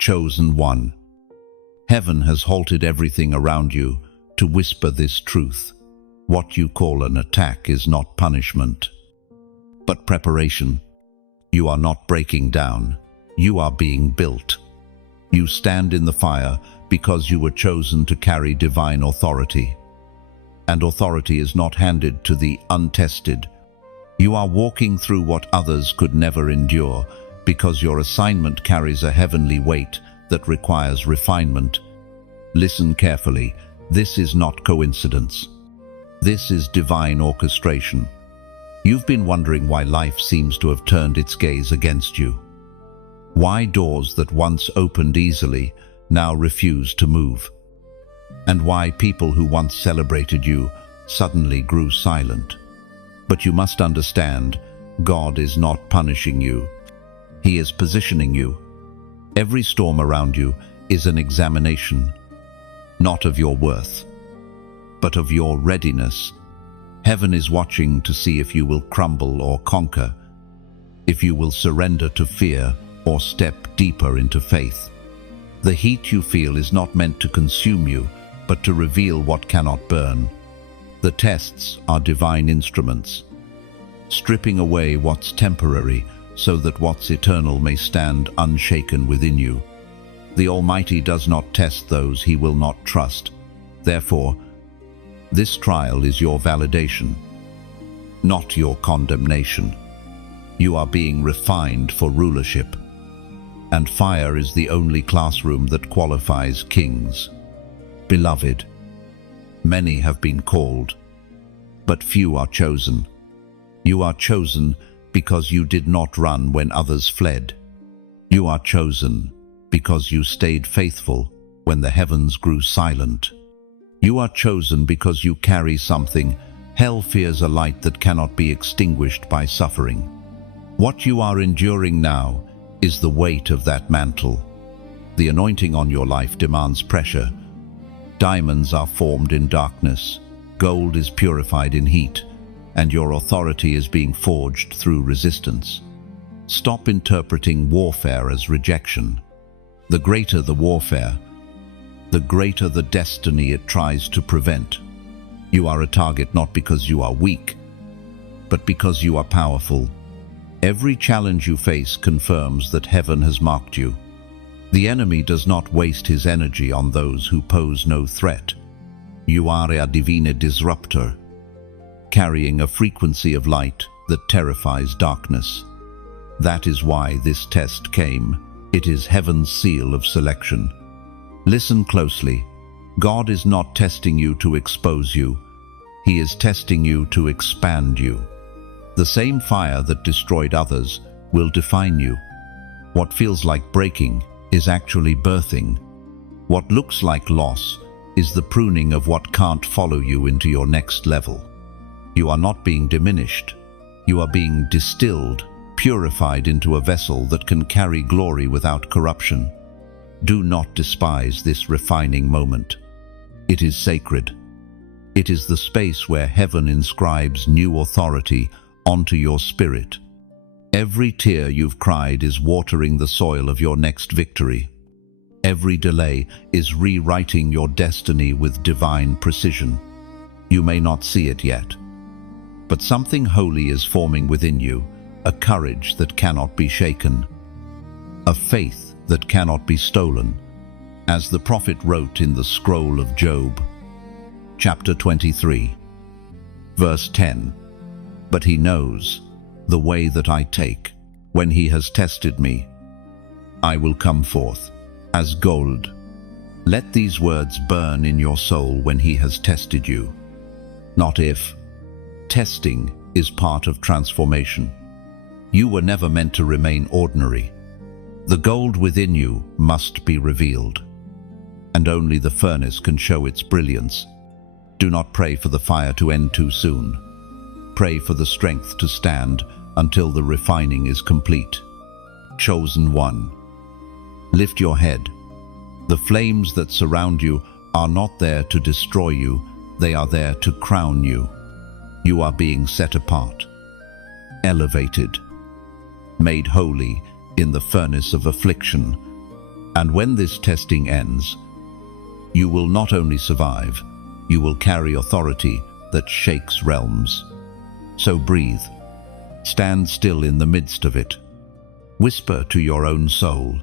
Chosen one. Heaven has halted everything around you to whisper this truth. What you call an attack is not punishment, but preparation. You are not breaking down. You are being built. You stand in the fire because you were chosen to carry divine authority. And authority is not handed to the untested. You are walking through what others could never endure because your assignment carries a heavenly weight that requires refinement. Listen carefully. This is not coincidence. This is divine orchestration. You've been wondering why life seems to have turned its gaze against you. Why doors that once opened easily now refuse to move. And why people who once celebrated you suddenly grew silent. But you must understand, God is not punishing you. He is positioning you. Every storm around you is an examination, not of your worth, but of your readiness. Heaven is watching to see if you will crumble or conquer, if you will surrender to fear or step deeper into faith. The heat you feel is not meant to consume you, but to reveal what cannot burn. The tests are divine instruments, stripping away what's temporary so that what's eternal may stand unshaken within you. The Almighty does not test those He will not trust. Therefore, this trial is your validation, not your condemnation. You are being refined for rulership, and fire is the only classroom that qualifies kings. Beloved, many have been called, but few are chosen. You are chosen because you did not run when others fled. You are chosen because you stayed faithful when the heavens grew silent. You are chosen because you carry something. Hell fears a light that cannot be extinguished by suffering. What you are enduring now is the weight of that mantle. The anointing on your life demands pressure. Diamonds are formed in darkness. Gold is purified in heat, and your authority is being forged through resistance. Stop interpreting warfare as rejection. The greater the warfare, the greater the destiny it tries to prevent. You are a target not because you are weak, but because you are powerful. Every challenge you face confirms that heaven has marked you. The enemy does not waste his energy on those who pose no threat. You are a divine disruptor, carrying a frequency of light that terrifies darkness. That is why this test came. It is heaven's seal of selection. Listen closely. God is not testing you to expose you. He is testing you to expand you. The same fire that destroyed others will define you. What feels like breaking is actually birthing. What looks like loss is the pruning of what can't follow you into your next level. You are not being diminished. You are being distilled, purified into a vessel that can carry glory without corruption. Do not despise this refining moment. It is sacred. It is the space where heaven inscribes new authority onto your spirit. Every tear you've cried is watering the soil of your next victory. Every delay is rewriting your destiny with divine precision. You may not see it yet, but something holy is forming within you, a courage that cannot be shaken, a faith that cannot be stolen, as the prophet wrote in the scroll of Job, chapter 23, verse 10. But he knows the way that I take. When he has tested me, I will come forth as gold. Let these words burn in your soul when he has tested you. Not if. Testing is part of transformation. You were never meant to remain ordinary. The gold within you must be revealed, and only the furnace can show its brilliance. Do not pray for the fire to end too soon. Pray for the strength to stand until the refining is complete. Chosen one. Lift your head. The flames that surround you are not there to destroy you, they are there to crown you. You are being set apart, elevated, made holy in the furnace of affliction. And when this testing ends, you will not only survive, you will carry authority that shakes realms. So breathe. Stand still in the midst of it. Whisper to your own soul,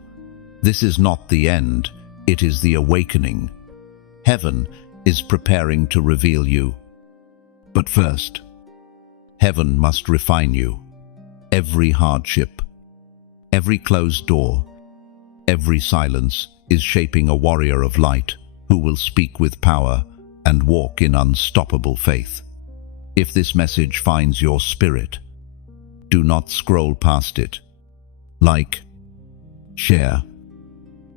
this is not the end, it is the awakening. Heaven is preparing to reveal you. But first, heaven must refine you. Every hardship, every closed door, every silence is shaping a warrior of light who will speak with power and walk in unstoppable faith. If this message finds your spirit, do not scroll past it. Like, share,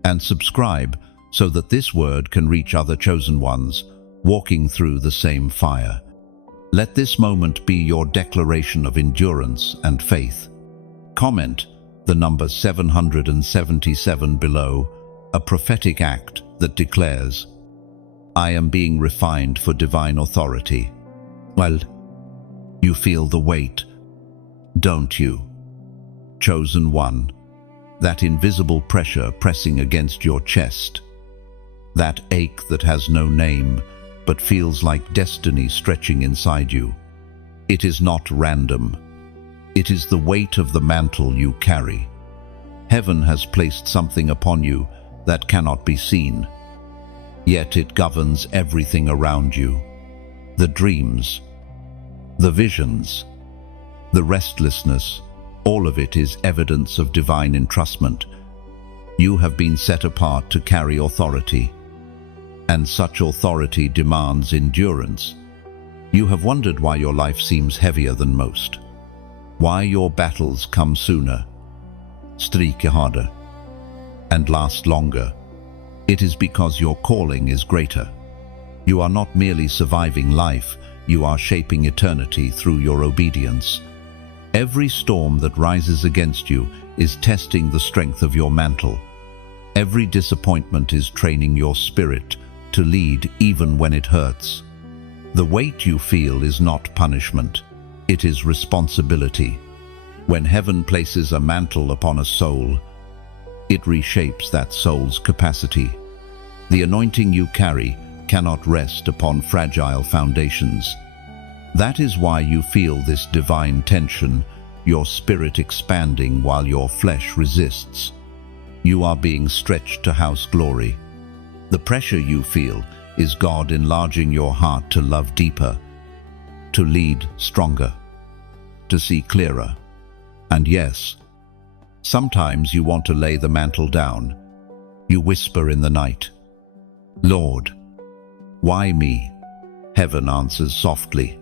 and subscribe so that this word can reach other chosen ones walking through the same fire. Let this moment be your declaration of endurance and faith. Comment the number 777 below, a prophetic act that declares, I am being refined for divine authority. Well, you feel the weight, don't you? Chosen one, that invisible pressure pressing against your chest, that ache that has no name but feels like destiny stretching inside you. It is not random. It is the weight of the mantle you carry. Heaven has placed something upon you that cannot be seen, yet it governs everything around you. The dreams, the visions, the restlessness, all of it is evidence of divine entrustment. You have been set apart to carry authority, and such authority demands endurance. You have wondered why your life seems heavier than most, why your battles come sooner, stryker harder, and last longer. It is because your calling is greater. You are not merely surviving life, you are shaping eternity through your obedience. Every storm that rises against you is testing the strength of your mantle. Every disappointment is training your spirit to lead even when it hurts. The weight you feel is not punishment, it is responsibility. When heaven places a mantle upon a soul, it reshapes that soul's capacity. The anointing you carry cannot rest upon fragile foundations. That is why you feel this divine tension, your spirit expanding while your flesh resists. You are being stretched to house glory. The pressure you feel is God enlarging your heart to love deeper, to lead stronger, to see clearer. And yes, sometimes you want to lay the mantle down. You whisper in the night, Lord, why me? Heaven answers softly,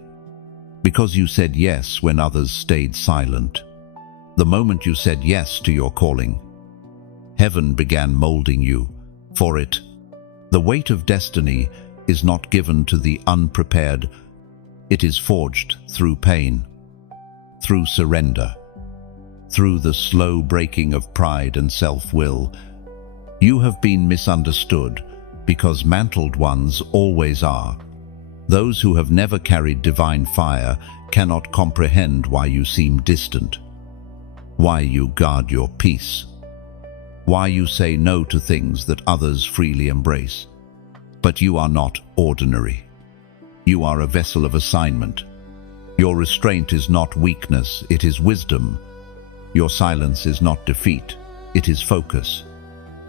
because you said yes when others stayed silent. The moment you said yes to your calling, heaven began molding you for it. The weight of destiny is not given to the unprepared. It is forged through pain, through surrender, through the slow breaking of pride and self-will. You have been misunderstood because mantled ones always are. Those who have never carried divine fire cannot comprehend why you seem distant, why you guard your peace, why you say no to things that others freely embrace. But you are not ordinary. You are a vessel of assignment. Your restraint is not weakness, it is wisdom. Your silence is not defeat, it is focus.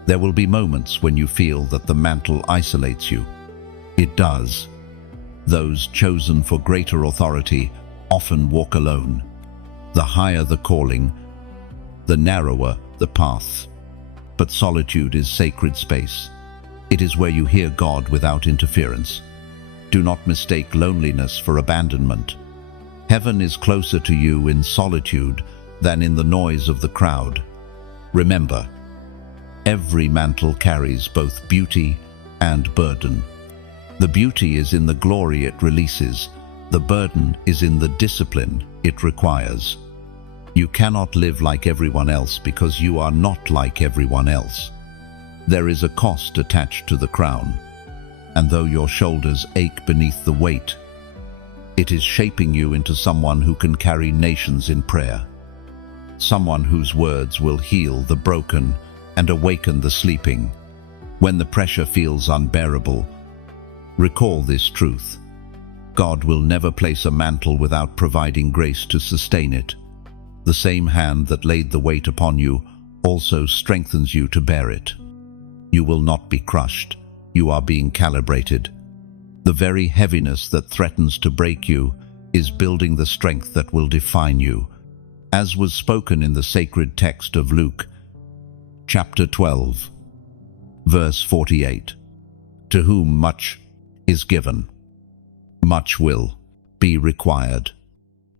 There will be moments when you feel that the mantle isolates you. It does. Those chosen for greater authority often walk alone. The higher the calling, the narrower the path. But solitude is sacred space. It is where you hear God without interference. Do not mistake loneliness for abandonment. Heaven is closer to you in solitude than in the noise of the crowd. Remember, every mantle carries both beauty and burden. The beauty is in the glory it releases. The burden is in the discipline it requires. You cannot live like everyone else because you are not like everyone else. There is a cost attached to the crown, and though your shoulders ache beneath the weight, it is shaping you into someone who can carry nations in prayer, someone whose words will heal the broken and awaken the sleeping. When the pressure feels unbearable, recall this truth. God will never place a mantle without providing grace to sustain it. The same hand that laid the weight upon you also strengthens you to bear it. You will not be crushed. You are being calibrated. The very heaviness that threatens to break you is building the strength that will define you, as was spoken in the sacred text of Luke, chapter 12, verse 48. To whom much is given, much will be required.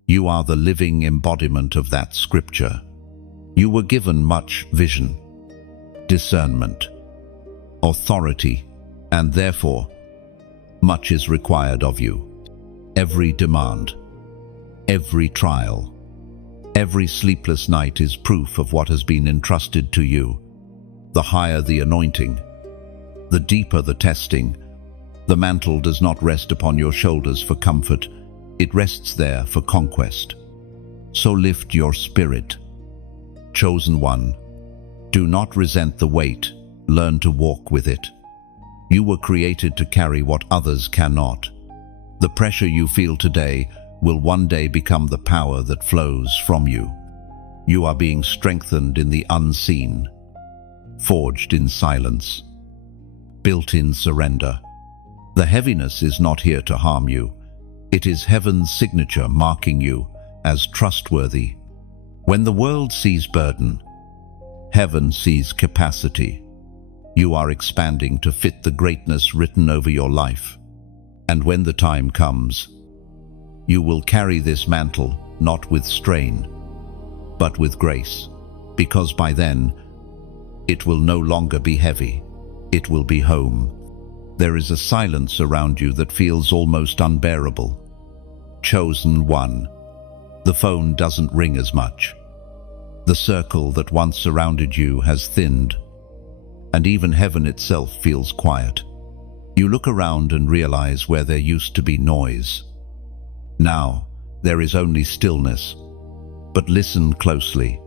You are the living embodiment of that scripture. You were given much vision, discernment, authority, and therefore much is required of you. Every demand, every trial, every sleepless night is proof of what has been entrusted to you. The higher the anointing, the deeper the testing. The mantle does not rest upon your shoulders for comfort, it rests there for conquest. So lift your spirit. Chosen one, do not resent the weight, learn to walk with it. You were created to carry what others cannot. The pressure you feel today will one day become the power that flows from you. You are being strengthened in the unseen, forged in silence, built in surrender. The heaviness is not here to harm you. It is heaven's signature marking you as trustworthy. When the world sees burden, heaven sees capacity. You are expanding to fit the greatness written over your life. And when the time comes, you will carry this mantle not with strain, but with grace, because by then, it will no longer be heavy. It will be home. There is a silence around you that feels almost unbearable. Chosen one, the phone doesn't ring as much. The circle that once surrounded you has thinned, and even heaven itself feels quiet. You look around and realize where there used to be noise. Now, there is only stillness. But listen closely.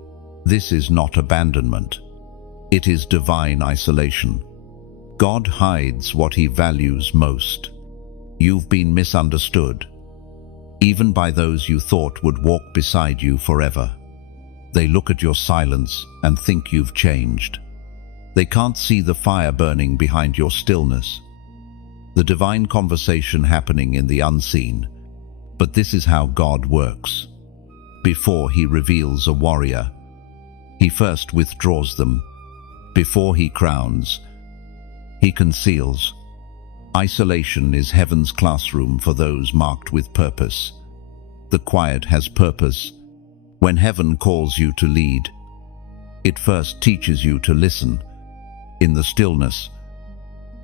This is not abandonment. It is divine isolation. God hides what he values most. You've been misunderstood, even by those you thought would walk beside you forever. They look at your silence and think you've changed. They can't see the fire burning behind your stillness, the divine conversation happening in the unseen. But this is how God works. Before he reveals a warrior, he first withdraws them. Before he crowns, he conceals. Isolation is heaven's classroom for those marked with purpose. The quiet has purpose. When heaven calls you to lead, it first teaches you to listen. In the stillness,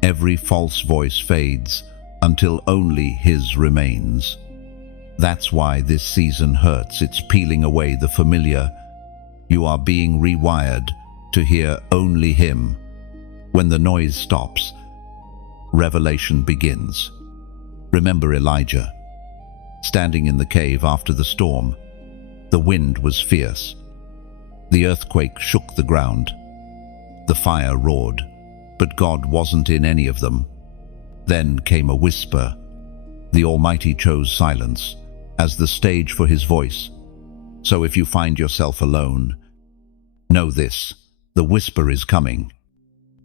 every false voice fades until only his remains. That's why this season hurts. It's peeling away the familiar. You are being rewired to hear only him. When the noise stops, revelation begins. Remember Elijah, standing in the cave after the storm. The wind was fierce. The earthquake shook the ground. The fire roared, but God wasn't in any of them. Then came a whisper. The Almighty chose silence as the stage for his voice. So if you find yourself alone, know this: the whisper is coming.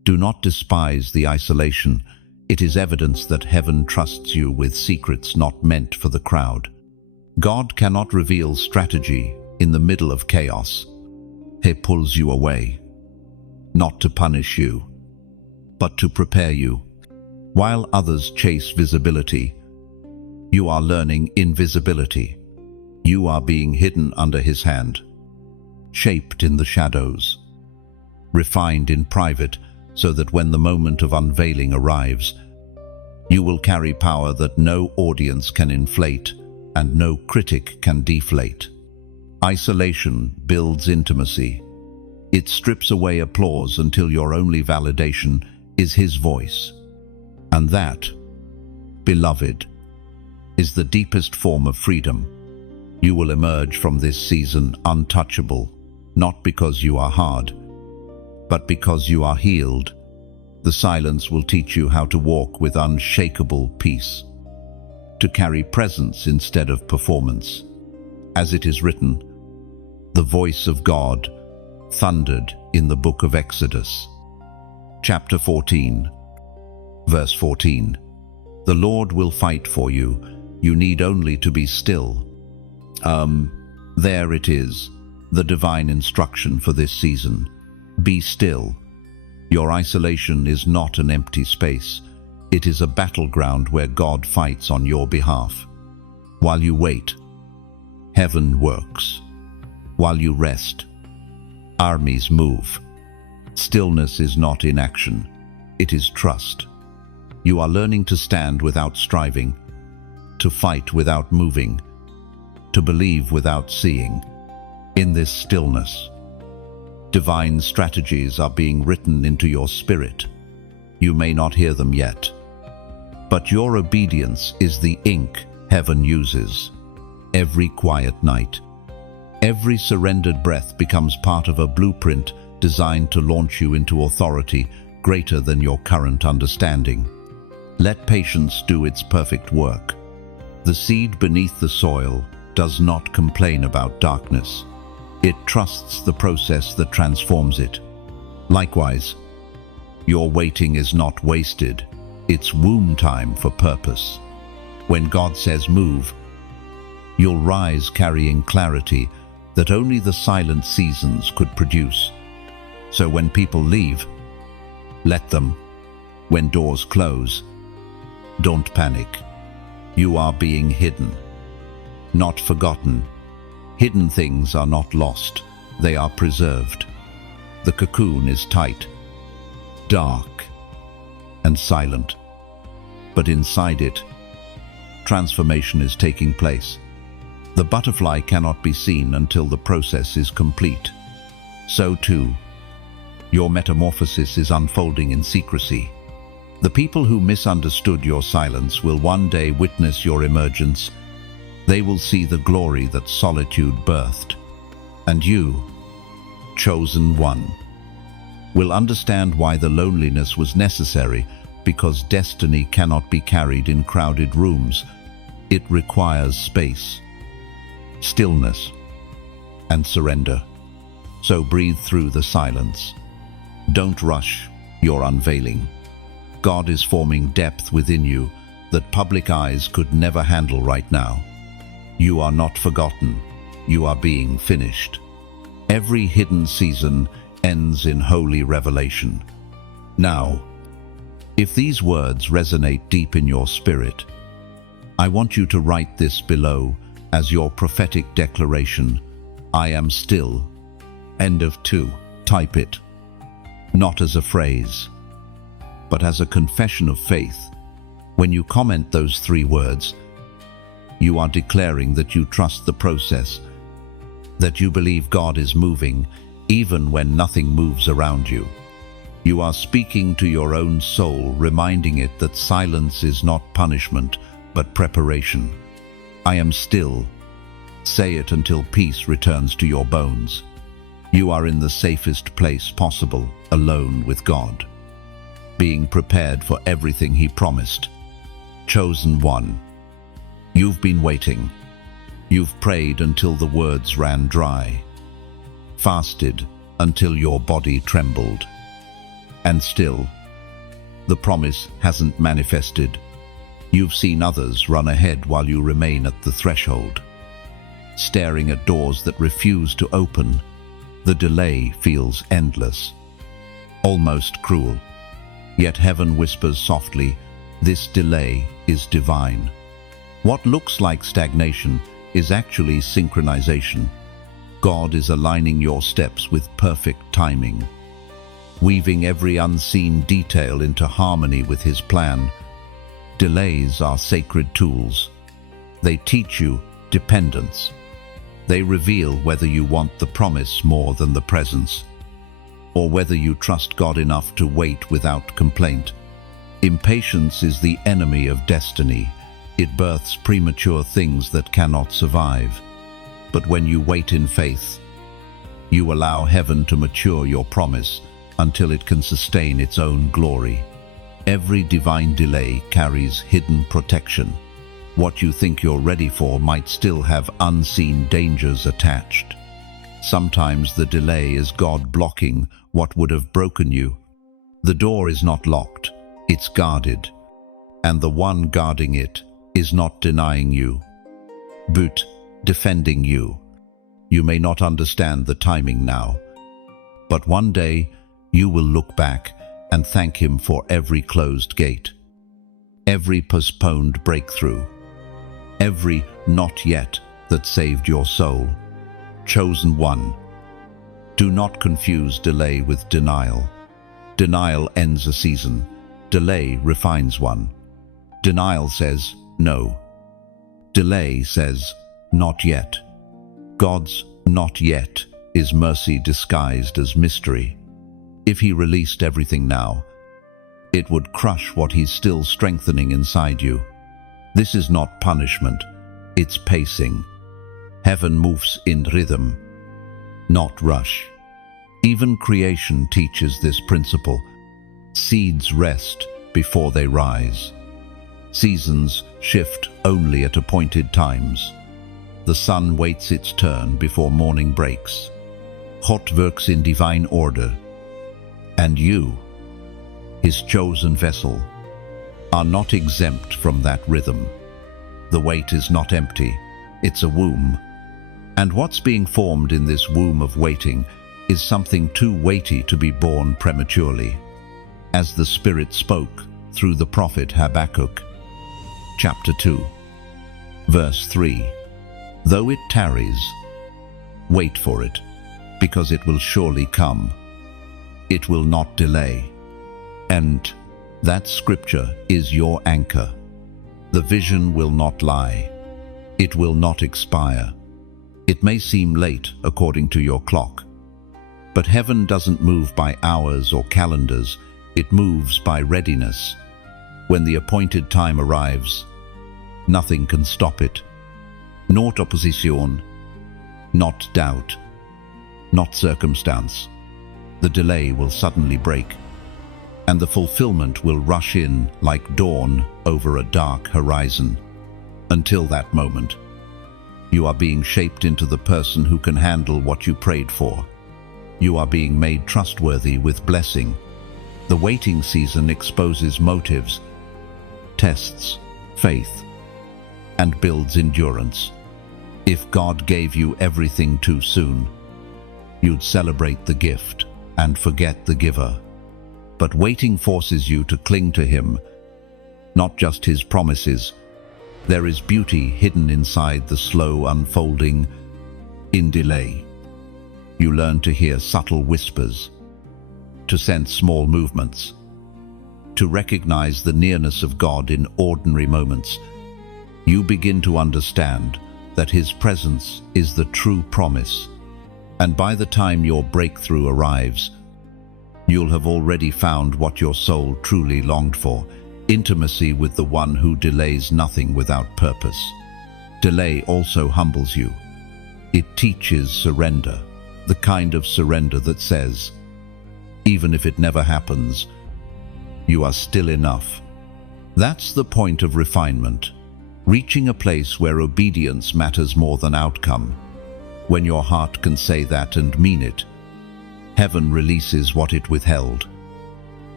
Do not despise the isolation. It is evidence that heaven trusts you with secrets not meant for the crowd. God cannot reveal strategy in the middle of chaos. He pulls you away, not to punish you, but to prepare you. While others chase visibility, you are learning invisibility. You are being hidden under his hand, shaped in the shadows, refined in private, so that when the moment of unveiling arrives, you will carry power that no audience can inflate and no critic can deflate. Isolation builds intimacy. It strips away applause until your only validation is his voice. And that, beloved, is the deepest form of freedom. You will emerge from this season untouchable, not because you are hard, but because you are healed. The silence will teach you how to walk with unshakable peace, to carry presence instead of performance. As it is written, the voice of God thundered in the book of Exodus. Chapter 14, verse 14. The Lord will fight for you. You need only to be still. There it is, the divine instruction for this season. Be still. Your isolation is not an empty space. It is a battleground where God fights on your behalf. While you wait, heaven works. While you rest, armies move. Stillness is not inaction. It is trust. You are learning to stand without striving, to fight without moving, to believe without seeing. In this stillness, divine strategies are being written into your spirit. You may not hear them yet, but your obedience is the ink heaven uses. Every quiet night, every surrendered breath becomes part of a blueprint designed to launch you into authority greater than your current understanding. Let patience do its perfect work. The seed beneath the soil does not complain about darkness. It trusts the process that transforms it. Likewise, your waiting is not wasted. It's womb time for purpose. When God says move, you'll rise carrying clarity that only the silent seasons could produce. So when people leave, let them. When doors close, don't panic. You are being hidden, not forgotten. Hidden things are not lost, they are preserved. The cocoon is tight, dark, and silent. But inside it, transformation is taking place. The butterfly cannot be seen until the process is complete. So too, your metamorphosis is unfolding in secrecy. The people who misunderstood your silence will one day witness your emergence. They will see the glory that solitude birthed. And you, chosen one, will understand why the loneliness was necessary, because destiny cannot be carried in crowded rooms. It requires space, stillness, and surrender. So breathe through the silence. Don't rush your unveiling. God is forming depth within you that public eyes could never handle right now. You are not forgotten. You are being finished. Every hidden season ends in holy revelation. Now, if these words resonate deep in your spirit, I want you to write this below as your prophetic declaration. I am still. End of 2. Type it. Not as a phrase, but as a confession of faith. When you comment those 3 words, you are declaring that you trust the process, that you believe God is moving even when nothing moves around you. You are speaking to your own soul, reminding it that silence is not punishment, but preparation. I am still. Say it until peace returns to your bones. You are in the safest place possible, alone with God, being prepared for everything He promised. Chosen one. You've been waiting. You've prayed until the words ran dry, fasted until your body trembled. And still, the promise hasn't manifested. You've seen others run ahead while you remain at the threshold, staring at doors that refuse to open. The delay feels endless, almost cruel. Yet heaven whispers softly, this delay is divine. What looks like stagnation is actually synchronization. God is aligning your steps with perfect timing, weaving every unseen detail into harmony with His plan. Delays are sacred tools. They teach you dependence. They reveal whether you want the promise more than the presence, or whether you trust God enough to wait without complaint. Impatience is the enemy of destiny. It births premature things that cannot survive. But when you wait in faith, you allow heaven to mature your promise until it can sustain its own glory. Every divine delay carries hidden protection. What you think you're ready for might still have unseen dangers attached. Sometimes the delay is God blocking what would have broken you. The door is not locked, it's guarded, and the one guarding it is not denying you, but defending you. You may not understand the timing now, but one day you will look back and thank Him for every closed gate, every postponed breakthrough, every not yet that saved your soul. Chosen one. Do not confuse delay with denial. Denial ends a season. Delay refines one. Denial says no. Delay says not yet. God's not yet is mercy disguised as mystery. If He released everything now, it would crush what He's still strengthening inside you. This is not punishment, it's pacing. Heaven moves in rhythm, not rush. Even creation teaches this principle. Seeds rest before they rise. Seasons shift only at appointed times. The sun waits its turn before morning breaks. Gott works in divine order. And you, His chosen vessel, are not exempt from that rhythm. The wait is not empty, it's a womb. And what's being formed in this womb of waiting is something too weighty to be born prematurely. As the Spirit spoke through the prophet Habakkuk, chapter 2, verse 3, though it tarries, wait for it, because it will surely come. It will not delay. And that scripture is your anchor. The vision will not lie. It will not expire. It may seem late according to your clock, but heaven doesn't move by hours or calendars, it moves by readiness. When the appointed time arrives, nothing can stop it. Not opposition, not doubt, not circumstance. The delay will suddenly break, and the fulfillment will rush in like dawn over a dark horizon. Until that moment, you are being shaped into the person who can handle what you prayed for. You are being made trustworthy with blessing. The waiting season exposes motives, tests faith, and builds endurance. If God gave you everything too soon, you'd celebrate the gift and forget the giver. But waiting forces you to cling to Him, not just His promises. There is beauty hidden inside the slow unfolding. In delay, you learn to hear subtle whispers, to sense small movements, to recognize the nearness of God in ordinary moments. You begin to understand that His presence is the true promise, and by the time your breakthrough arrives, you'll have already found what your soul truly longed for: intimacy with the one who delays nothing without purpose. Delay also humbles you. It teaches surrender, the kind of surrender that says, even if it never happens, you are still enough. That's the point of refinement, reaching a place where obedience matters more than outcome. When your heart can say that and mean it, heaven releases what it withheld,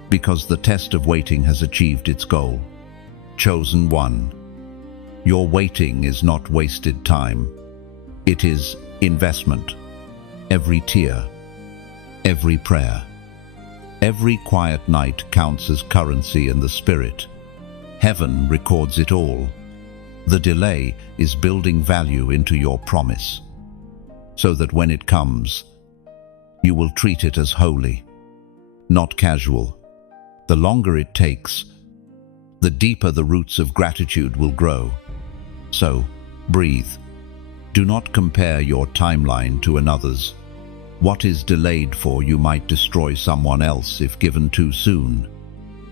because the test of waiting has achieved its goal. Chosen one, your waiting is not wasted time. It is investment. Every tear, every prayer, every quiet night counts as currency in the Spirit. Heaven records it all. The delay is building value into your promise, so that when it comes, you will treat it as holy, not casual. The longer it takes, the deeper the roots of gratitude will grow. So, breathe. Do not compare your timeline to another's. What is delayed for you might destroy someone else if given too soon.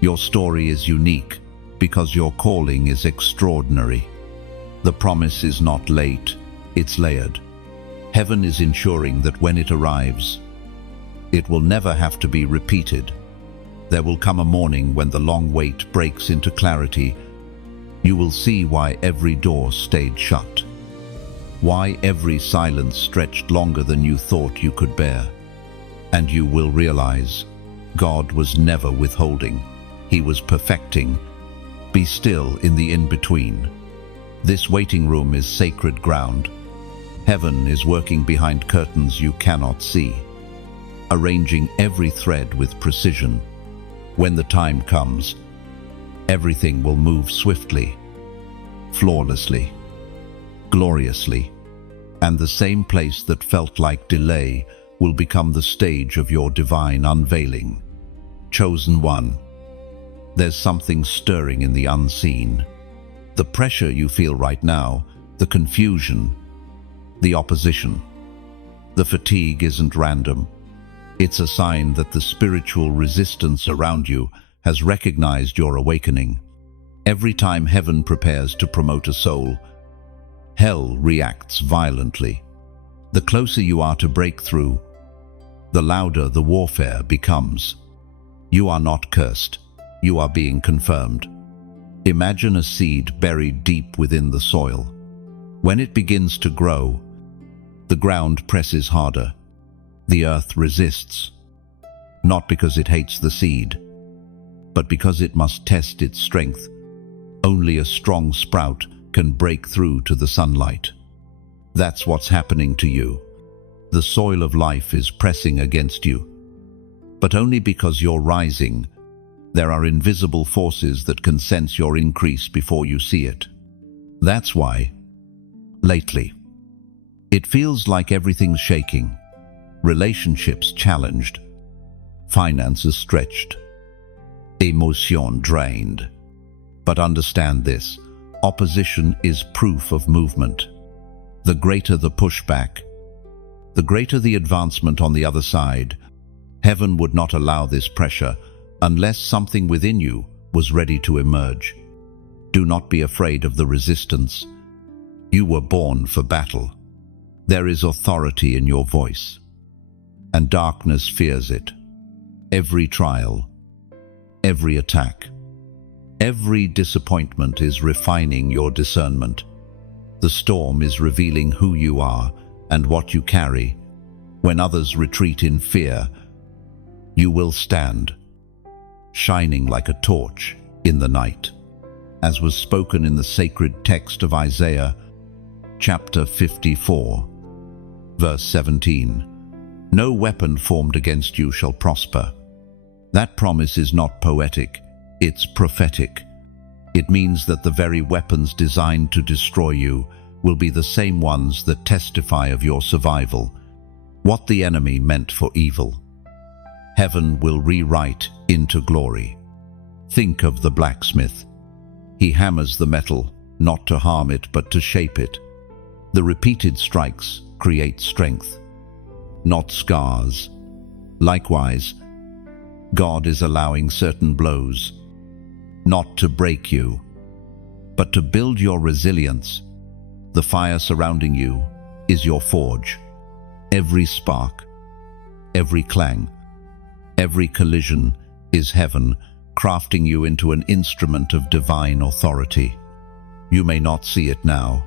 Your story is unique because your calling is extraordinary. The promise is not late, it's layered. Heaven is ensuring that when it arrives, It will never have to be repeated. There will come a morning when the long wait breaks into clarity. You will see why every door stayed shut, why every silence stretched longer than you thought you could bear. And you will realize God was never withholding. He was perfecting. Be still in the in-between. This waiting room is sacred ground. Heaven is working behind curtains you cannot see, arranging every thread with precision. When the time comes, everything will move swiftly, flawlessly, gloriously, and the same place that felt like delay will become the stage of your divine unveiling. Chosen one, there's something stirring in the unseen. The pressure you feel right now, the confusion, the opposition, the fatigue isn't random. It's a sign that the spiritual resistance around you has recognized your awakening. Every time heaven prepares to promote a soul, hell reacts violently. The closer you are to breakthrough, the louder the warfare becomes. You are not cursed. You are being confirmed. Imagine a seed buried deep within the soil. When it begins to grow, the ground presses harder. The earth resists, not because it hates the seed, but because it must test its strength. Only a strong sprout can break through to the sunlight. That's what's happening to you. The soil of life is pressing against you, but only because you're rising. There are invisible forces that can sense your increase before you see it. That's why, lately, it feels like everything's shaking. Relationships challenged, finances stretched, emotion drained. But understand this, opposition is proof of movement. The greater the pushback, the greater the advancement on the other side. Heaven would not allow this pressure unless something within you was ready to emerge. Do not be afraid of the resistance. You were born for battle. There is authority in your voice, and darkness fears it. Every trial, every attack, every disappointment is refining your discernment. The storm is revealing who you are and what you carry. When others retreat in fear, you will stand, shining like a torch in the night, as was spoken in the sacred text of Isaiah, chapter 54, verse 17. No weapon formed against you shall prosper. That promise is not poetic, it's prophetic. It means that the very weapons designed to destroy you will be the same ones that testify of your survival. What the enemy meant for evil, heaven will rewrite into glory. Think of the blacksmith. He hammers the metal, not to harm it, but to shape it. The repeated strikes create strength, not scars. Likewise, God is allowing certain blows, not to break you, but to build your resilience. The fire surrounding you is your forge. Every spark, every clang, every collision is heaven crafting you into an instrument of divine authority. You may not see it now,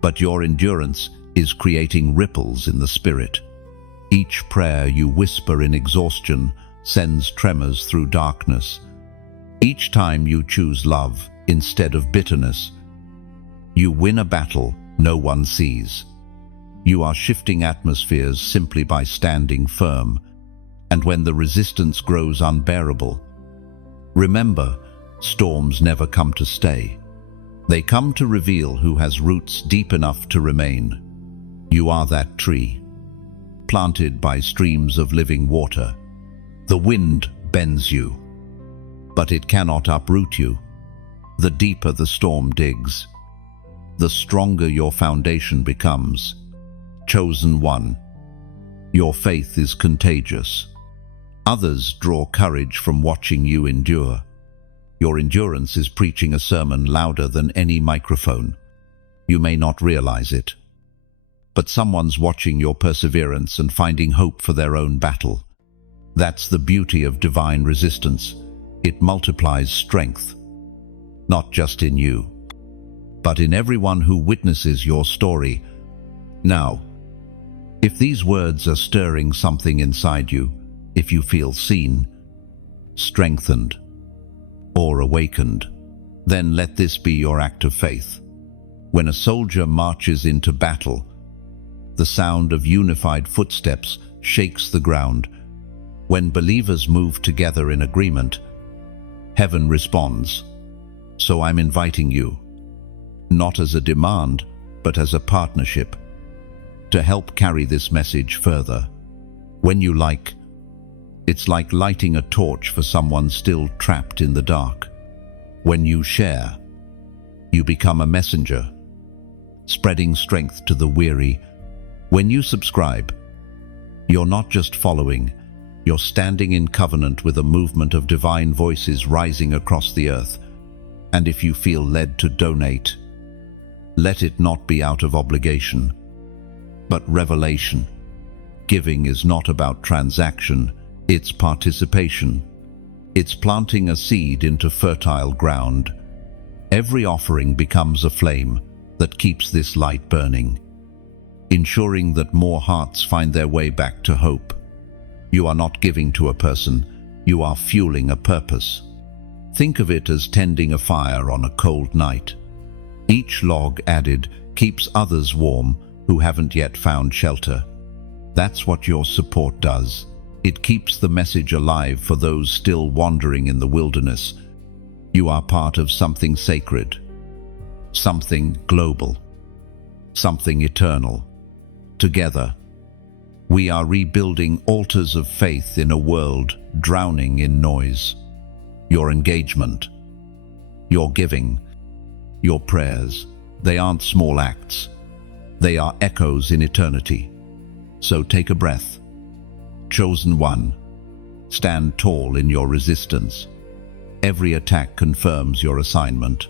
but your endurance is creating ripples in the spirit. Each prayer you whisper in exhaustion sends tremors through darkness. Each time you choose love instead of bitterness, you win a battle no one sees. You are shifting atmospheres simply by standing firm. And when the resistance grows unbearable, remember, storms never come to stay. They come to reveal who has roots deep enough to remain. You are that tree, planted by streams of living water. The wind bends you, but it cannot uproot you. The deeper the storm digs, the stronger your foundation becomes. Chosen one, your faith is contagious. Others draw courage from watching you endure. Your endurance is preaching a sermon louder than any microphone. You may not realize it, but someone's watching your perseverance and finding hope for their own battle. That's the beauty of divine resistance. It multiplies strength, not just in you, but in everyone who witnesses your story. Now, if these words are stirring something inside you, if you feel seen, strengthened, or awakened, then let this be your act of faith. When a soldier marches into battle, the sound of unified footsteps shakes the ground. When believers move together in agreement, heaven responds. So I'm inviting you, not as a demand, but as a partnership, to help carry this message further. When you it's like lighting a torch for someone still trapped in the dark. When you share, you become a messenger, spreading strength to the weary. When you subscribe, you're not just following, you're standing in covenant with a movement of divine voices rising across the earth. And if you feel led to donate, let it not be out of obligation, but revelation. Giving is not about transaction, it's participation. It's planting a seed into fertile ground. Every offering becomes a flame that keeps this light burning, ensuring that more hearts find their way back to hope. You are not giving to a person, you are fueling a purpose. Think of it as tending a fire on a cold night. Each log added keeps others warm who haven't yet found shelter. That's what your support does. It keeps the message alive for those still wandering in the wilderness. You are part of something sacred, something global, something eternal. Together, we are rebuilding altars of faith in a world drowning in noise. Your engagement, your giving, your prayers, they aren't small acts. They are echoes in eternity. So take a breath. Chosen one, stand tall in your resistance. Every attack confirms your assignment.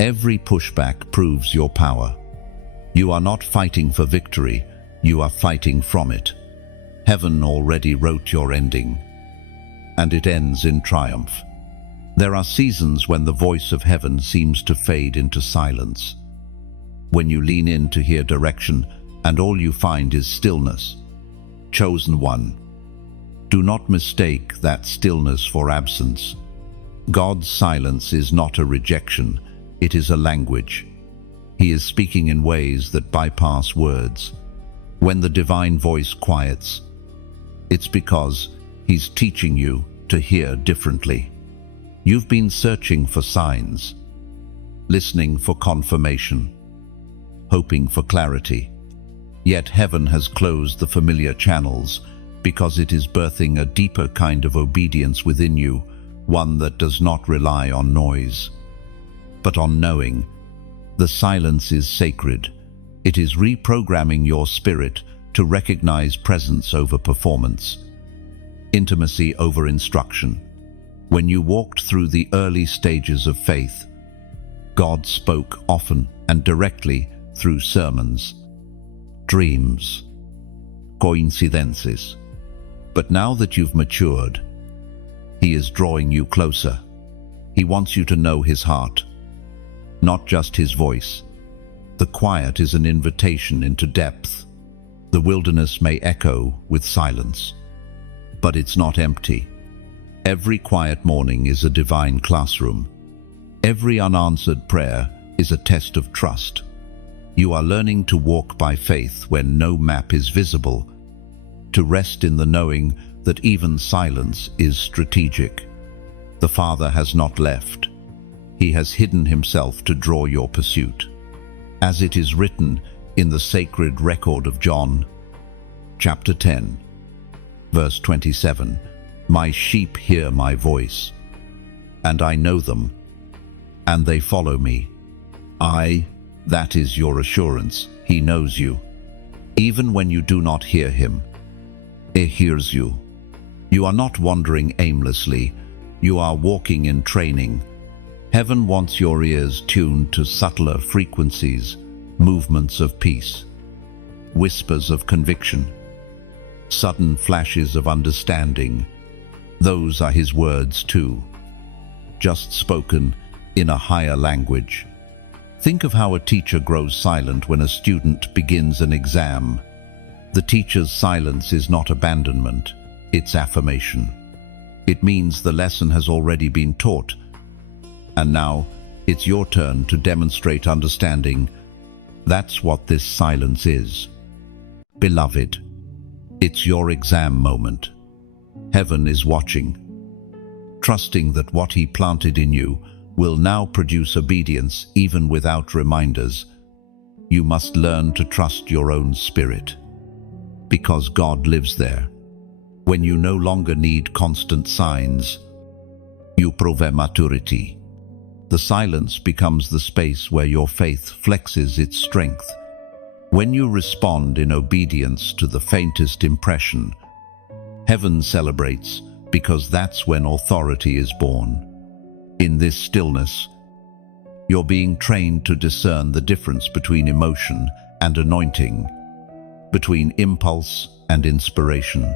Every pushback proves your power. You are not fighting for victory, you are fighting from it. Heaven already wrote your ending, and it ends in triumph. There are seasons when the voice of heaven seems to fade into silence. When you lean in to hear direction, and all you find is stillness. Chosen one, do not mistake that stillness for absence. God's silence is not a rejection, it is a language. He is speaking in ways that bypass words. When the divine voice quiets, it's because He's teaching you to hear differently. You've been searching for signs, listening for confirmation, hoping for clarity. Yet heaven has closed the familiar channels because it is birthing a deeper kind of obedience within you, one that does not rely on noise, but on knowing. The silence is sacred. It is reprogramming your spirit to recognize presence over performance, intimacy over instruction. When you walked through the early stages of faith, God spoke often and directly through sermons, dreams, coincidences. But now that you've matured, He is drawing you closer. He wants you to know His heart, not just His voice. The quiet is an invitation into depth. The wilderness may echo with silence, but it's not empty. Every quiet morning is a divine classroom. Every unanswered prayer is a test of trust. You are learning to walk by faith when no map is visible, to rest in the knowing that even silence is strategic. The Father has not left. He has hidden Himself to draw your pursuit. As it is written in the sacred record of John, chapter 10, verse 27, "My sheep hear my voice, and I know them, and they follow me." That is your assurance. He knows you. Even when you do not hear Him, He hears you. You are not wandering aimlessly. You are walking in training. Heaven wants your ears tuned to subtler frequencies, movements of peace, whispers of conviction. Sudden flashes of understanding. Those are his words too, just spoken in a higher language. Think of how a teacher grows silent when a student begins an exam. The teacher's silence is not abandonment, it's affirmation. It means the lesson has already been taught, and now it's your turn to demonstrate understanding. That's what this silence is. Beloved, it's your exam moment. Heaven is watching, trusting that what he planted in you will now produce obedience even without reminders. You must learn to trust your own spirit, because God lives there. When you no longer need constant signs, you prove maturity. The silence becomes the space where your faith flexes its strength. When you respond in obedience to the faintest impression, heaven celebrates, because that's when authority is born. In this stillness, you're being trained to discern the difference between emotion and anointing, between impulse and inspiration.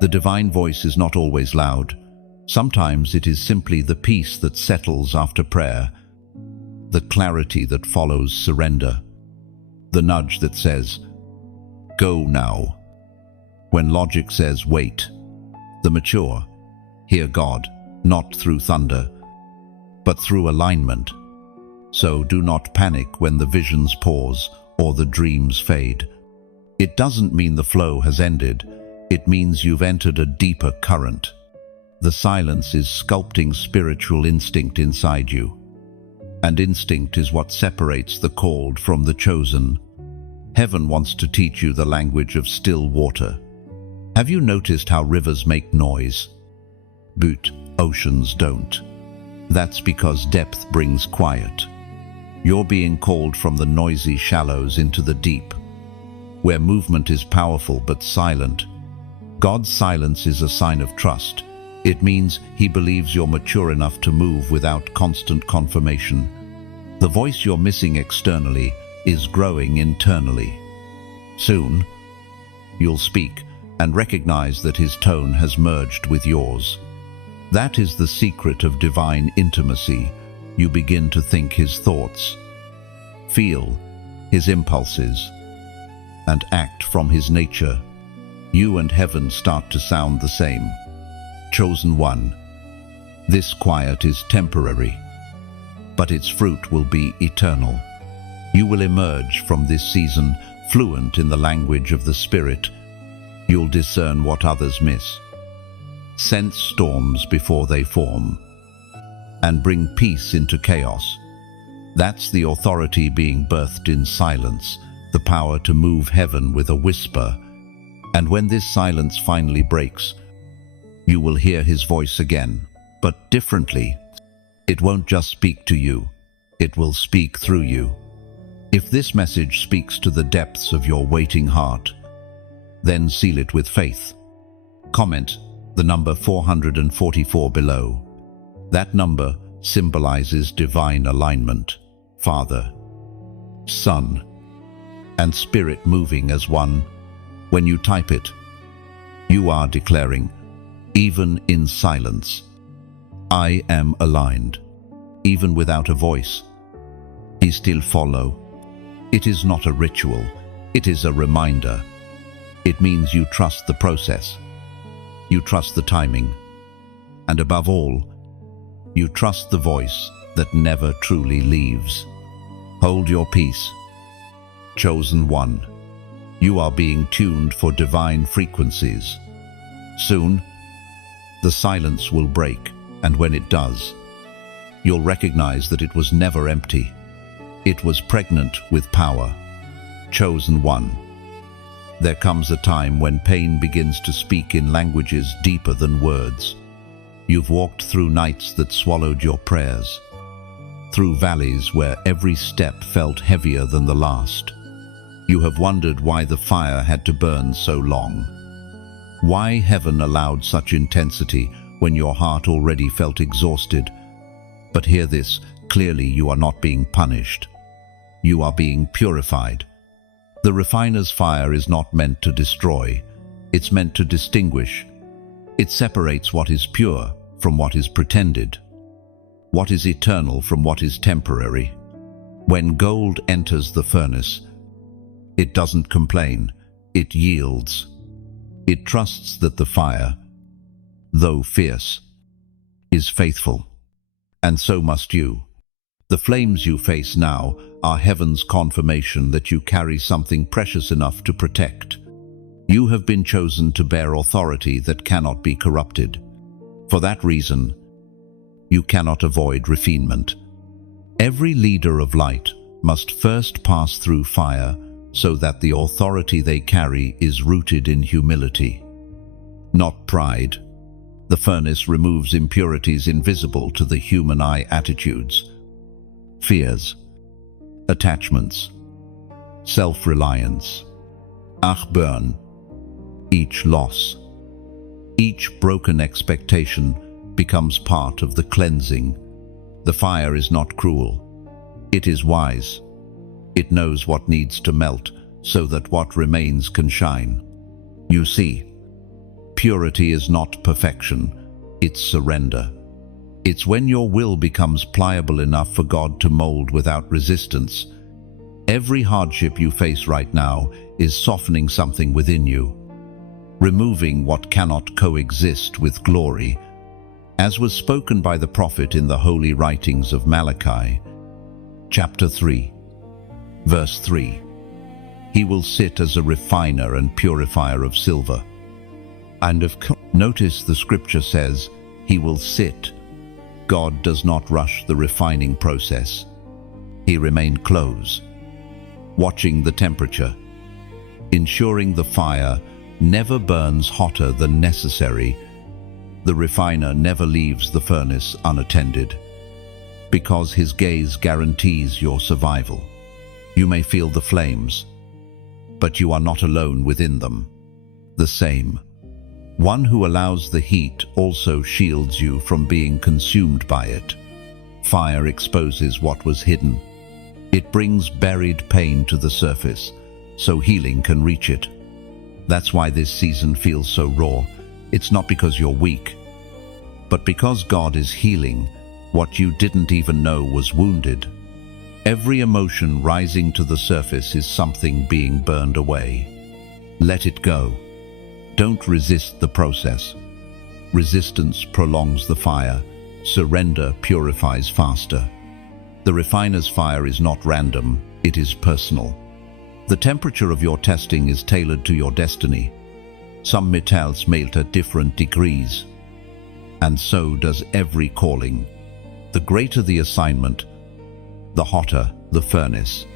The divine voice is not always loud. Sometimes it is simply the peace that settles after prayer, the clarity that follows surrender, the nudge that says, "Go now," when logic says, "Wait." The mature hear God, not through thunder, but through alignment. So do not panic when the visions pause or the dreams fade. It doesn't mean the flow has ended. It means you've entered a deeper current. The silence is sculpting spiritual instinct inside you. And instinct is what separates the called from the chosen. Heaven wants to teach you the language of still water. Have you noticed how rivers make noise, but oceans don't? That's because depth brings quiet. You're being called from the noisy shallows into the deep, where movement is powerful but silent. God's silence is a sign of trust. It means he believes you're mature enough to move without constant confirmation. The voice you're missing externally is growing internally. Soon, you'll speak and recognize that his tone has merged with yours. That is the secret of divine intimacy. You begin to think his thoughts, feel his impulses, and act from his nature. You and heaven start to sound the same. Chosen one, this quiet is temporary, but its fruit will be eternal. You will emerge from this season fluent in the language of the Spirit. You'll discern what others miss, sense storms before they form, and bring peace into chaos. That's the authority being birthed in silence, the power to move heaven with a whisper. And when this silence finally breaks, you will hear his voice again, but differently. It won't just speak to you, it will speak through you. If this message speaks to the depths of your waiting heart, then seal it with faith. Comment the number 444 below. That number symbolizes divine alignment, Father, Son, and Spirit moving as one. When you type it, you are declaring, even in silence, I am aligned. Even without a voice, he still follow. It is not a ritual, it is a reminder. It means you trust the process, you trust the timing, and above all, you trust the voice that never truly leaves. Hold your peace. Chosen one, you are being tuned for divine frequencies. Soon, the silence will break, and when it does, you'll recognize that it was never empty. It was pregnant with power. Chosen one, there comes a time when pain begins to speak in languages deeper than words. You've walked through nights that swallowed your prayers, through valleys where every step felt heavier than the last. You have wondered why the fire had to burn so long, why heaven allowed such intensity when your heart already felt exhausted. But hear this, clearly you are not being punished. You are being purified. The refiner's fire is not meant to destroy. It's meant to distinguish. It separates what is pure from what is pretended, what is eternal from what is temporary. When gold enters the furnace, it doesn't complain, it yields. It trusts that the fire, though fierce, is faithful. And so must you. The flames you face now are heaven's confirmation that you carry something precious enough to protect. You have been chosen to bear authority that cannot be corrupted. For that reason, you cannot avoid refinement. Every leader of light must first pass through fire so that the authority they carry is rooted in humility, not pride. The furnace removes impurities invisible to the human eye: attitudes, fears, attachments, self-reliance. Burn. Each loss, each broken expectation becomes part of the cleansing. The fire is not cruel. It is wise. It knows what needs to melt so that what remains can shine. You see, purity is not perfection, it's surrender. It's when your will becomes pliable enough for God to mold without resistance. Every hardship you face right now is softening something within you, removing what cannot coexist with glory. As was spoken by the prophet in the holy writings of Malachi, chapter 3, verse 3, he will sit as a refiner and purifier of silver. Notice the scripture says, he will sit. God does not rush the refining process. He remained close, watching the temperature, ensuring the fire never burns hotter than necessary. The refiner never leaves the furnace unattended, because his gaze guarantees your survival. You may feel the flames, but you are not alone within them. The same one who allows the heat also shields you from being consumed by it. Fire exposes what was hidden. It brings buried pain to the surface, so healing can reach it. That's why this season feels so raw. It's not because you're weak, but because God is healing what you didn't even know was wounded. Every emotion rising to the surface is something being burned away. Let it go. Don't resist the process. Resistance prolongs the fire. Surrender purifies faster. The refiner's fire is not random, it is personal. The temperature of your testing is tailored to your destiny. Some metals melt at different degrees, and so does every calling. The greater the assignment, the hotter the furnace.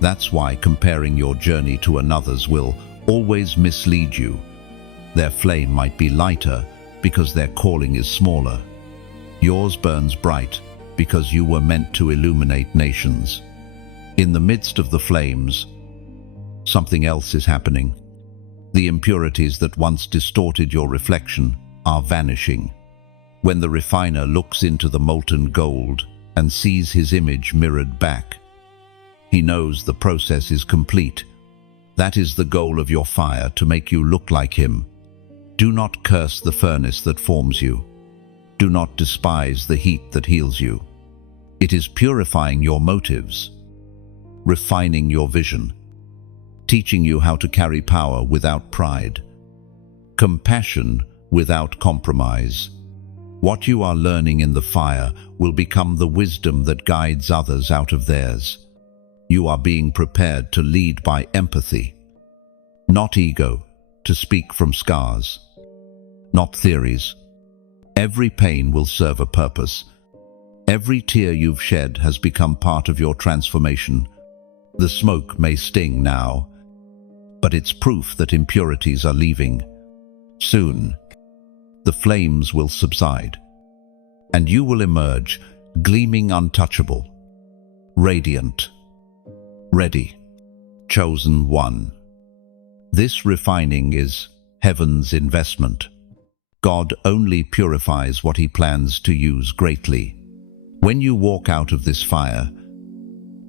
That's why comparing your journey to another's will always mislead you. Their flame might be lighter because their calling is smaller. Yours burns bright because you were meant to illuminate nations. In the midst of the flames, something else is happening. The impurities that once distorted your reflection are vanishing. When the refiner looks into the molten gold and sees his image mirrored back, he knows the process is complete. That is the goal of your fire, to make you look like him. Do not curse the furnace that forms you. Do not despise the heat that heals you. It is purifying your motives, refining your vision, teaching you how to carry power without pride, compassion without compromise. What you are learning in the fire will become the wisdom that guides others out of theirs. You are being prepared to lead by empathy, not ego, to speak from scars, not theories. Every pain will serve a purpose. Every tear you've shed has become part of your transformation. The smoke may sting now, but it's proof that impurities are leaving. Soon, the flames will subside, and you will emerge gleaming, untouchable, radiant, ready, chosen one. This refining is heaven's investment. God only purifies what he plans to use greatly. When you walk out of this fire,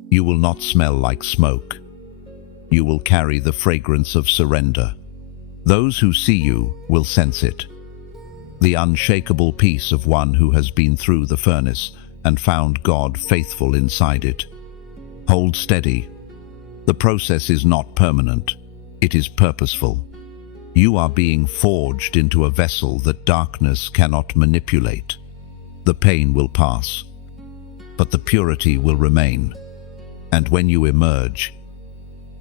you will not smell like smoke. You will carry the fragrance of surrender. Those who see you will sense it. The unshakable peace of one who has been through the furnace and found God faithful inside it. Hold steady. The process is not permanent. It is purposeful. You are being forged into a vessel that darkness cannot manipulate. The pain will pass, but the purity will remain. And when you emerge,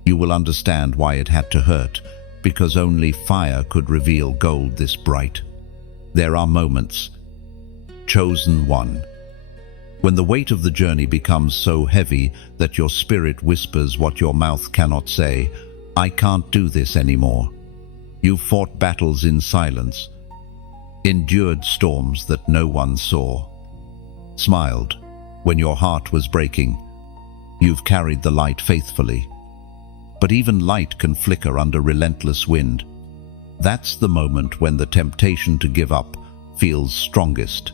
you will understand why it had to hurt, because only fire could reveal gold this bright. There are moments, chosen one, when the weight of the journey becomes so heavy that your spirit whispers what your mouth cannot say. I can't do this anymore. You've fought battles in silence, endured storms that no one saw, smiled when your heart was breaking. You've carried the light faithfully. But even light can flicker under relentless wind. That's the moment when the temptation to give up feels strongest.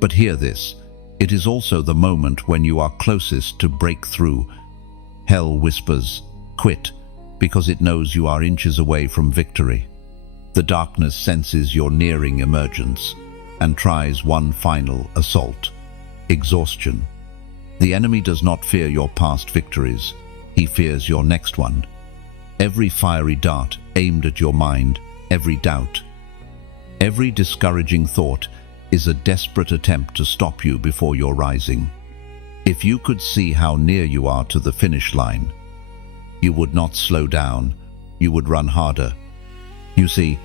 But hear this, it is also the moment when you are closest to breakthrough. Hell whispers, quit, because it knows you are inches away from victory. The darkness senses your nearing emergence and tries one final assault. Exhaustion. The enemy does not fear your past victories. He fears your next one. Every fiery dart aimed at your mind, every doubt, every discouraging thought is a desperate attempt to stop you before your rising. If you could see how near you are to the finish line, you would not slow down, you would run harder. You see,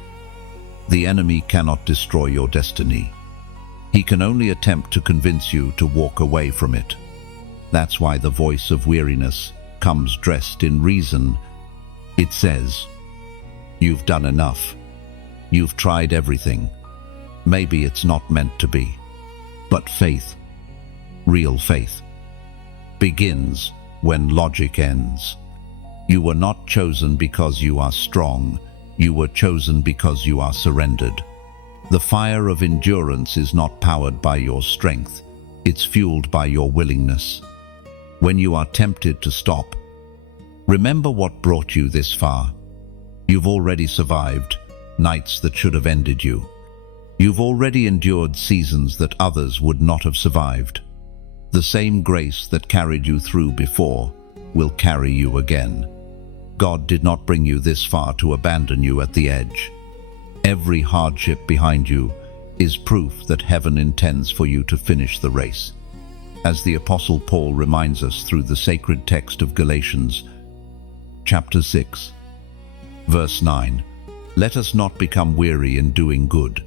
the enemy cannot destroy your destiny. He can only attempt to convince you to walk away from it. That's why the voice of weariness comes dressed in reason. It says, you've done enough. You've tried everything. Maybe it's not meant to be. But faith, real faith, begins when logic ends. You were not chosen because you are strong. You were chosen because you are surrendered. The fire of endurance is not powered by your strength. It's fueled by your willingness. When you are tempted to stop, remember what brought you this far. You've already survived nights that should have ended you. You've already endured seasons that others would not have survived. The same grace that carried you through before will carry you again. God did not bring you this far to abandon you at the edge. Every hardship behind you is proof that heaven intends for you to finish the race. As the Apostle Paul reminds us through the sacred text of Galatians, chapter 6, verse 9, let us not become weary in doing good,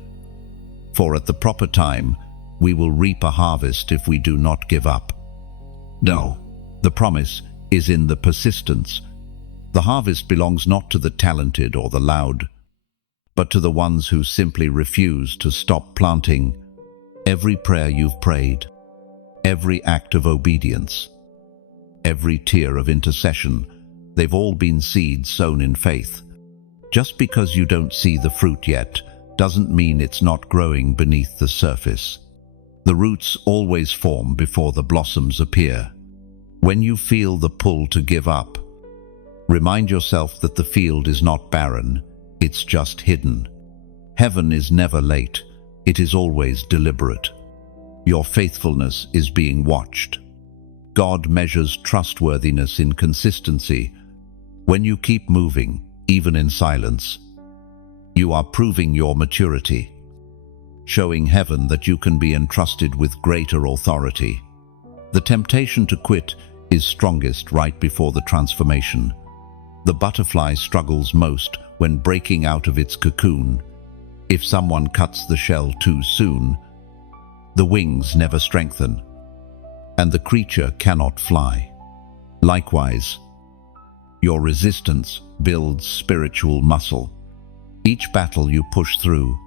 for at the proper time we will reap a harvest if we do not give up. No, the promise is in the persistence. The harvest belongs not to the talented or the loud, but to the ones who simply refuse to stop planting. Every prayer you've prayed, every act of obedience, every tear of intercession, they've all been seeds sown in faith. Just because you don't see the fruit yet doesn't mean it's not growing beneath the surface. The roots always form before the blossoms appear. When you feel the pull to give up, remind yourself that the field is not barren, it's just hidden. Heaven is never late, it is always deliberate. Your faithfulness is being watched. God measures trustworthiness in consistency. When you keep moving, even in silence, you are proving your maturity, showing heaven that you can be entrusted with greater authority. The temptation to quit is strongest right before the transformation. The butterfly struggles most when breaking out of its cocoon. If someone cuts the shell too soon, the wings never strengthen, and the creature cannot fly. Likewise, your resistance builds spiritual muscle. Each battle you push through,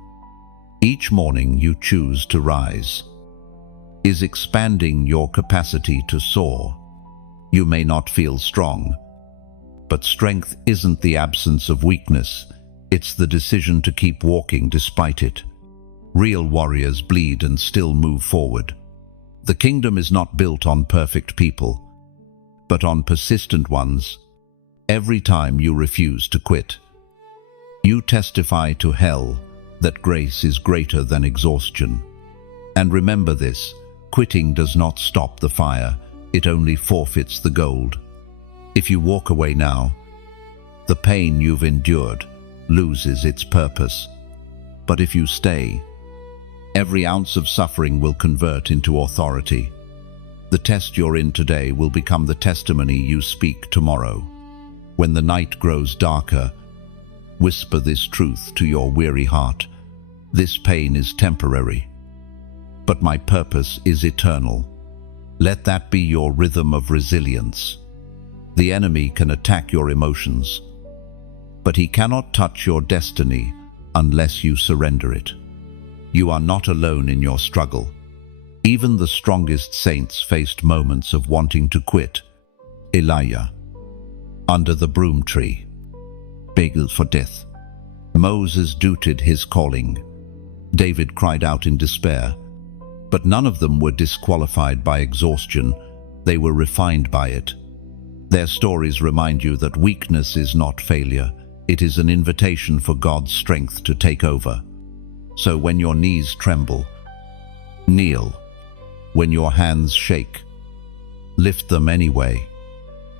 each morning you choose to rise, is expanding your capacity to soar. You may not feel strong, but strength isn't the absence of weakness, it's the decision to keep walking despite it. Real warriors bleed and still move forward. The kingdom is not built on perfect people, but on persistent ones. Every time you refuse to quit, You testify to hell that grace is greater than exhaustion. And remember this, quitting does not stop the fire, it only forfeits the gold. If you walk away now, the pain you've endured loses its purpose. But if you stay, every ounce of suffering will convert into authority. The test you're in today will become the testimony you speak tomorrow. When the night grows darker, whisper this truth to your weary heart. This pain is temporary, but my purpose is eternal. Let that be your rhythm of resilience. The enemy can attack your emotions, but he cannot touch your destiny unless you surrender it. You are not alone in your struggle. Even the strongest saints faced moments of wanting to quit. Elijah, under the broom tree, begged for death. Moses doubted his calling. David cried out in despair. But none of them were disqualified by exhaustion. They were refined by it. Their stories remind you that weakness is not failure. It is an invitation for God's strength to take over. So when your knees tremble, kneel. When your hands shake, lift them anyway.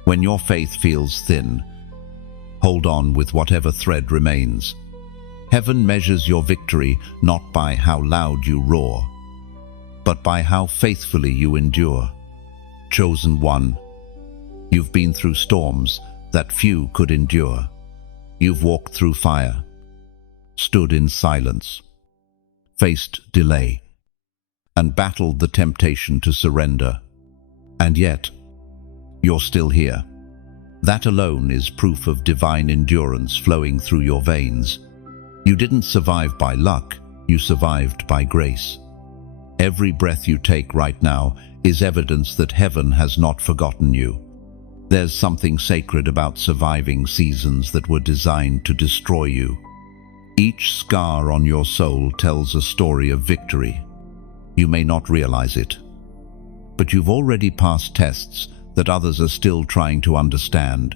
When your faith feels thin, hold on with whatever thread remains. Heaven measures your victory not by how loud you roar, but by how faithfully you endure. Chosen one, you've been through storms that few could endure. You've walked through fire, stood in silence, faced delay, and battled the temptation to surrender. And yet, you're still here. That alone is proof of divine endurance flowing through your veins. You didn't survive by luck, you survived by grace. Every breath you take right now is evidence that heaven has not forgotten you. There's something sacred about surviving seasons that were designed to destroy you. Each scar on your soul tells a story of victory. You may not realize it, but you've already passed tests that others are still trying to understand.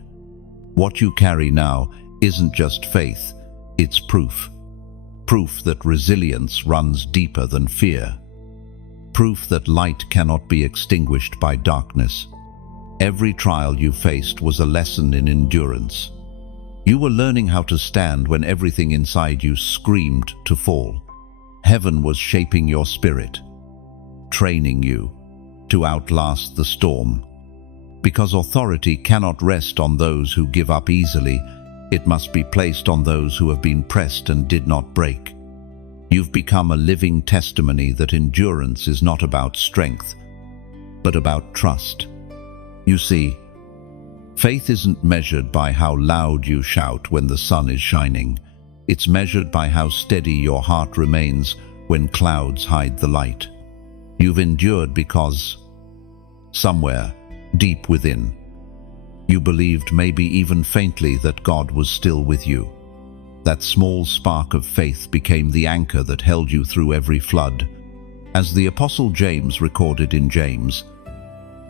What you carry now isn't just faith, it's proof. Proof that resilience runs deeper than fear. Proof that light cannot be extinguished by darkness. Every trial you faced was a lesson in endurance. You were learning how to stand when everything inside you screamed to fall. Heaven was shaping your spirit, training you to outlast the storm. Because authority cannot rest on those who give up easily, it must be placed on those who have been pressed and did not break. You've become a living testimony that endurance is not about strength, but about trust. You see, faith isn't measured by how loud you shout when the sun is shining. It's measured by how steady your heart remains when clouds hide the light. You've endured because, somewhere, deep within, you believed, maybe even faintly, that God was still with you. That small spark of faith became the anchor that held you through every flood. As the Apostle James recorded in James,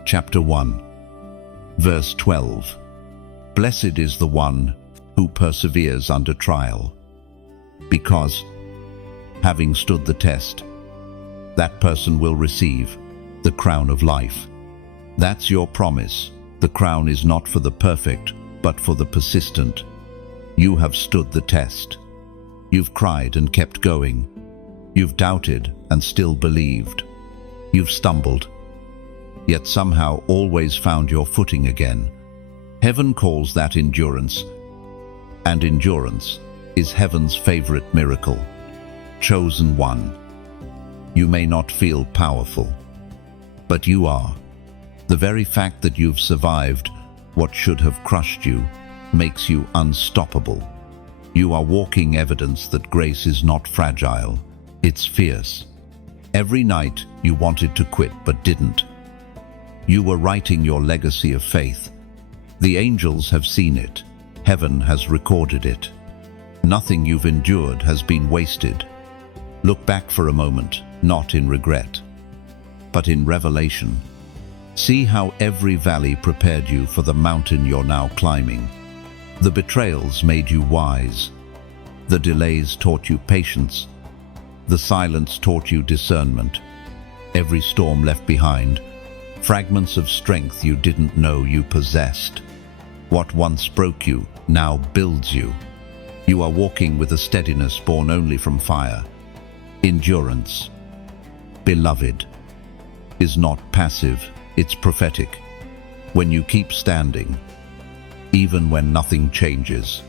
chapter 1, verse 12, "Blessed is the one who perseveres under trial, because, having stood the test, that person will receive the crown of life." That's your promise. The crown is not for the perfect, but for the persistent. You have stood the test. You've cried and kept going. You've doubted and still believed. You've stumbled, yet somehow always found your footing again. Heaven calls that endurance, and endurance is heaven's favorite miracle. Chosen one, you may not feel powerful, but you are. The very fact that you've survived what should have crushed you makes you unstoppable. You are walking evidence that grace is not fragile, it's fierce. Every night you wanted to quit but didn't. You were writing your legacy of faith. The angels have seen it. Heaven has recorded it. Nothing you've endured has been wasted. Look back for a moment, not in regret, but in revelation. See how every valley prepared you for the mountain you're now climbing. The betrayals made you wise. The delays taught you patience. The silence taught you discernment. Every storm left behind fragments of strength you didn't know you possessed. What once broke you now builds you. You are walking with a steadiness born only from fire. Endurance, beloved, is not passive, it's prophetic. When you keep standing, even when nothing changes,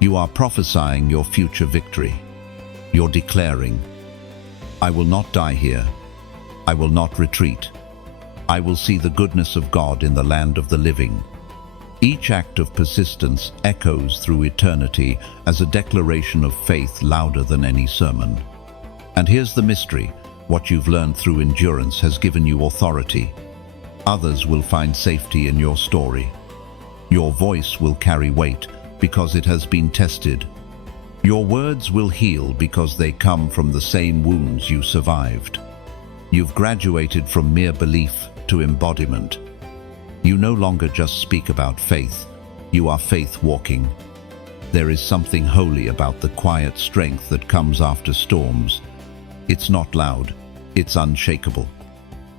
you are prophesying your future victory. You're declaring, I will not die here. I will not retreat. I will see the goodness of God in the land of the living. Each act of persistence echoes through eternity as a declaration of faith louder than any sermon. And here's the mystery. What you've learned through endurance has given you authority. Others will find safety in your story. Your voice will carry weight because it has been tested. Your words will heal because they come from the same wounds you survived. You've graduated from mere belief to embodiment. You no longer just speak about faith, you are faith walking. There is something holy about the quiet strength that comes after storms. It's not loud, it's unshakable.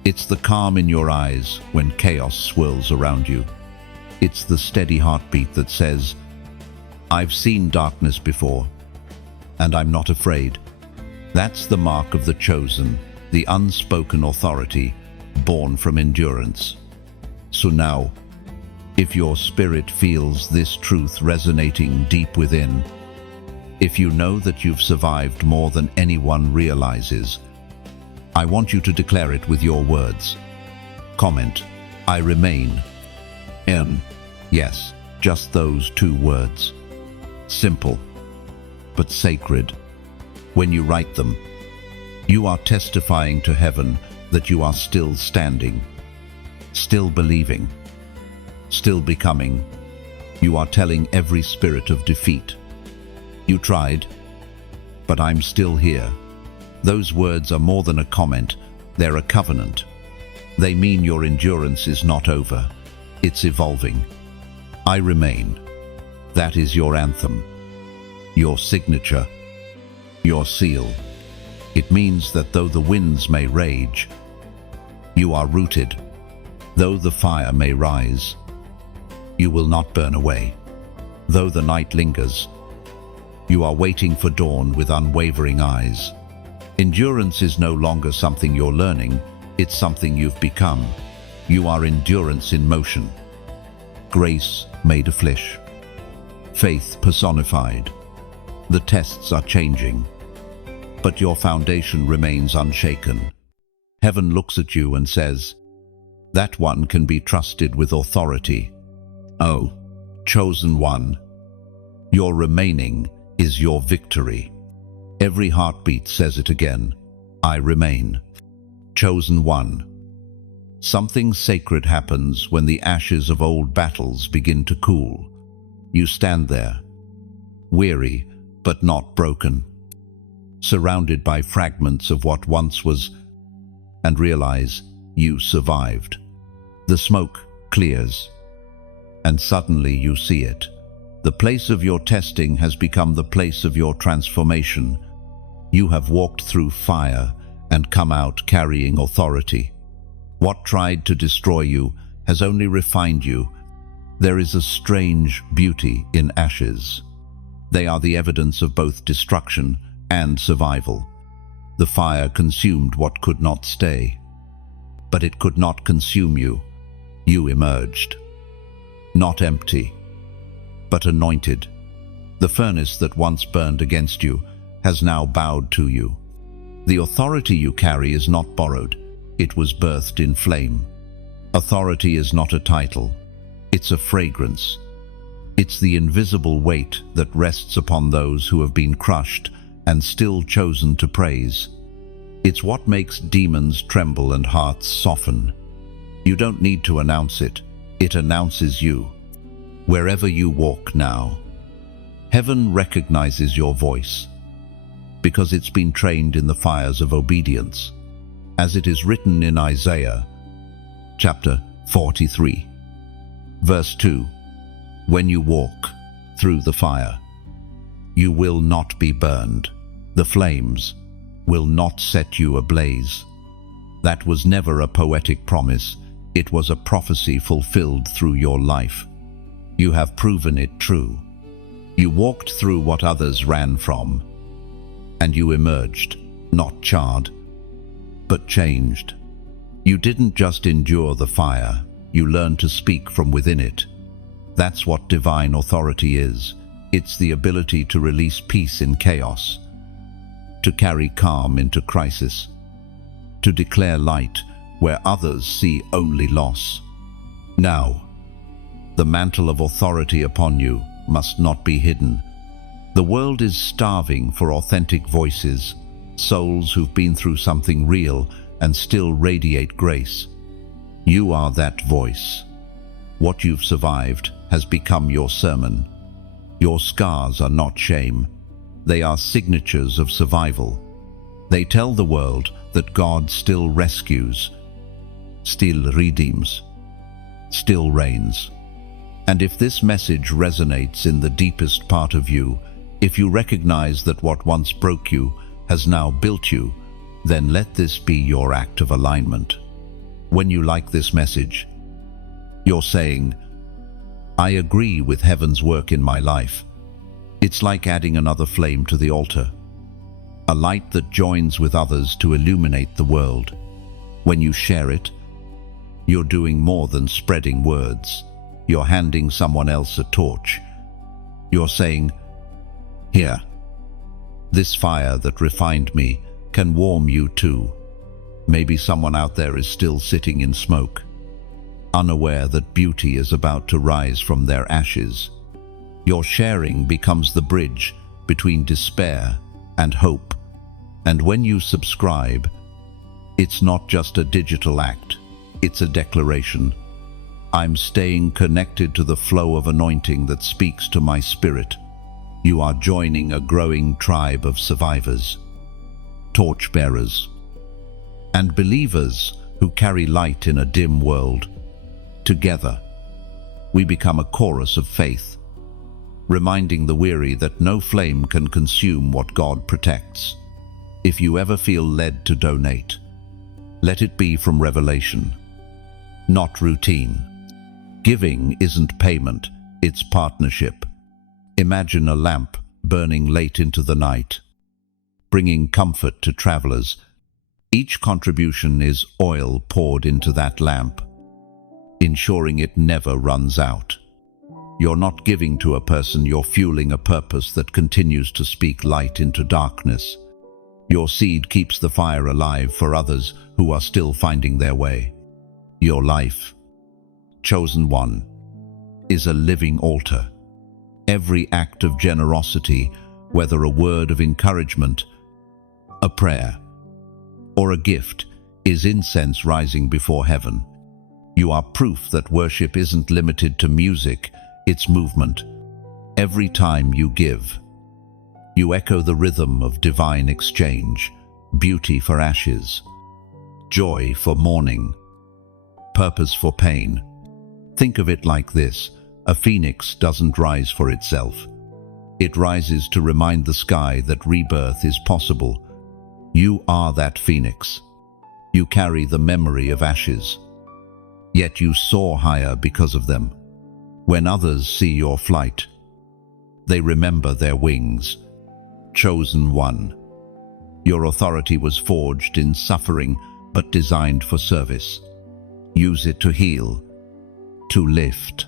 It's the calm in your eyes when chaos swirls around you. It's the steady heartbeat that says, I've seen darkness before, and I'm not afraid. That's the mark of the chosen, the unspoken authority born from endurance. So now, if your spirit feels this truth resonating deep within, if you know that you've survived more than anyone realizes, I want you to declare it with your words. Comment, I remain. Yes, just those 2 words. Simple, but sacred. When you write them, you are testifying to heaven that you are still standing, still believing, still becoming. You are telling every spirit of defeat, you tried, but I'm still here. Those words are more than a comment, they're a covenant. They mean your endurance is not over, it's evolving. I remain. That is your anthem, your signature, your seal. It means that though the winds may rage, you are rooted. Though the fire may rise, you will not burn away. Though the night lingers, you are waiting for dawn with unwavering eyes. Endurance is no longer something you're learning, it's something you've become. You are endurance in motion. Grace made afresh. Faith personified. The tests are changing, but your foundation remains unshaken. Heaven looks at you and says, that one can be trusted with authority. Oh, chosen one, your remaining is your victory. Every heartbeat says it again, I remain. Chosen one. Something sacred happens when the ashes of old battles begin to cool. You stand there, weary but not broken, surrounded by fragments of what once was, and realize you survived. The smoke clears, and suddenly you see it. The place of your testing has become the place of your transformation. You have walked through fire and come out carrying authority. What tried to destroy you has only refined you. There is a strange beauty in ashes. They are the evidence of both destruction and survival. The fire consumed what could not stay, but it could not consume you. You emerged, not empty, but anointed. The furnace that once burned against you has now bowed to you. The authority you carry is not borrowed, it was birthed in flame. Authority is not a title, it's a fragrance. It's the invisible weight that rests upon those who have been crushed and still chosen to praise. It's what makes demons tremble and hearts soften. You don't need to announce it, it announces you. Wherever you walk now, heaven recognizes your voice, because it's been trained in the fires of obedience, as it is written in Isaiah, chapter 43, verse 2, when you walk through the fire, You will not be burned. The flames will not set you ablaze. That was never a poetic promise. It was a prophecy fulfilled through your life. You have proven it true. You walked through what others ran from, and you emerged, not charred, but changed. You didn't just endure the fire, you learned to speak from within it. That's what divine authority is. It's the ability to release peace in chaos, to carry calm into crisis, to declare light where others see only loss. Now, the mantle of authority upon you must not be hidden. The world is starving for authentic voices, souls who've been through something real and still radiate grace. You are that voice. What you've survived has become your sermon. Your scars are not shame. They are signatures of survival. They tell the world that God still rescues, still redeems, still reigns. And if this message resonates in the deepest part of you, if you recognize that what once broke you has now built you, then let this be your act of alignment. When you like this message, you're saying, I agree with heaven's work in my life. It's like adding another flame to the altar, a light that joins with others to illuminate the world. When you share it, you're doing more than spreading words. You're handing someone else a torch. You're saying, here, this fire that refined me can warm you too. Maybe someone out there is still sitting in smoke, unaware that beauty is about to rise from their ashes. Your sharing becomes the bridge between despair and hope. And when you subscribe, it's not just a digital act, it's a declaration. I'm staying connected to the flow of anointing that speaks to my spirit. You are joining a growing tribe of survivors, torchbearers, and believers who carry light in a dim world. Together, we become a chorus of faith, reminding the weary that no flame can consume what God protects. If you ever feel led to donate, let it be from revelation, not routine. Giving isn't payment, it's partnership. Imagine a lamp burning late into the night, bringing comfort to travelers. Each contribution is oil poured into that lamp, ensuring it never runs out. You're not giving to a person, you're fueling a purpose that continues to speak light into darkness. Your seed keeps the fire alive for others who are still finding their way. Your life, chosen one, is a living altar. Every act of generosity, whether a word of encouragement, a prayer, or a gift, is incense rising before heaven. You are proof that worship isn't limited to music, it's movement. Every time you give, you echo the rhythm of divine exchange, beauty for ashes, joy for mourning, purpose for pain. Think of it like this: a phoenix doesn't rise for itself. It rises to remind the sky that rebirth is possible. You are that phoenix. You carry the memory of ashes, yet you soar higher because of them. When others see your flight, they remember their wings. Chosen one. Your authority was forged in suffering, but designed for service. Use it to heal, to lift,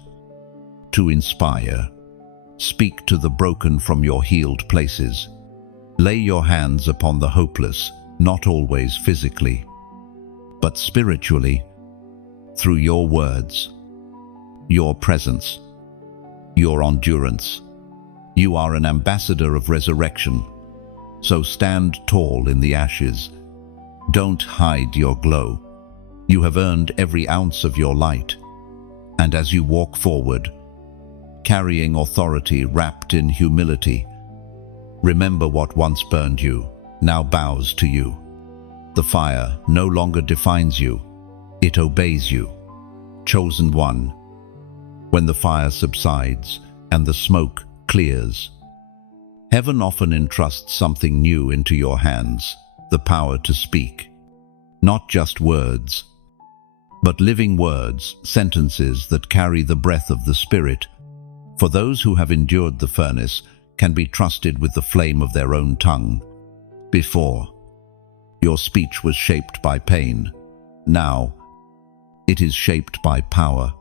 to inspire. Speak to the broken from your healed places. Lay your hands upon the hopeless, not always physically, but spiritually, through your words, your presence, your endurance. You are an ambassador of resurrection, so stand tall in the ashes. Don't hide your glow. You have earned every ounce of your light, and as you walk forward, carrying authority wrapped in humility, remember what once burned you, now bows to you. The fire no longer defines you, it obeys you. Chosen one. When the fire subsides and the smoke clears, Heaven often entrusts something new into your hands, the power to speak. Not just words, but living words, sentences that carry the breath of the Spirit. For those who have endured the furnace can be trusted with the flame of their own tongue. Before, your speech was shaped by pain. Now, it is shaped by power.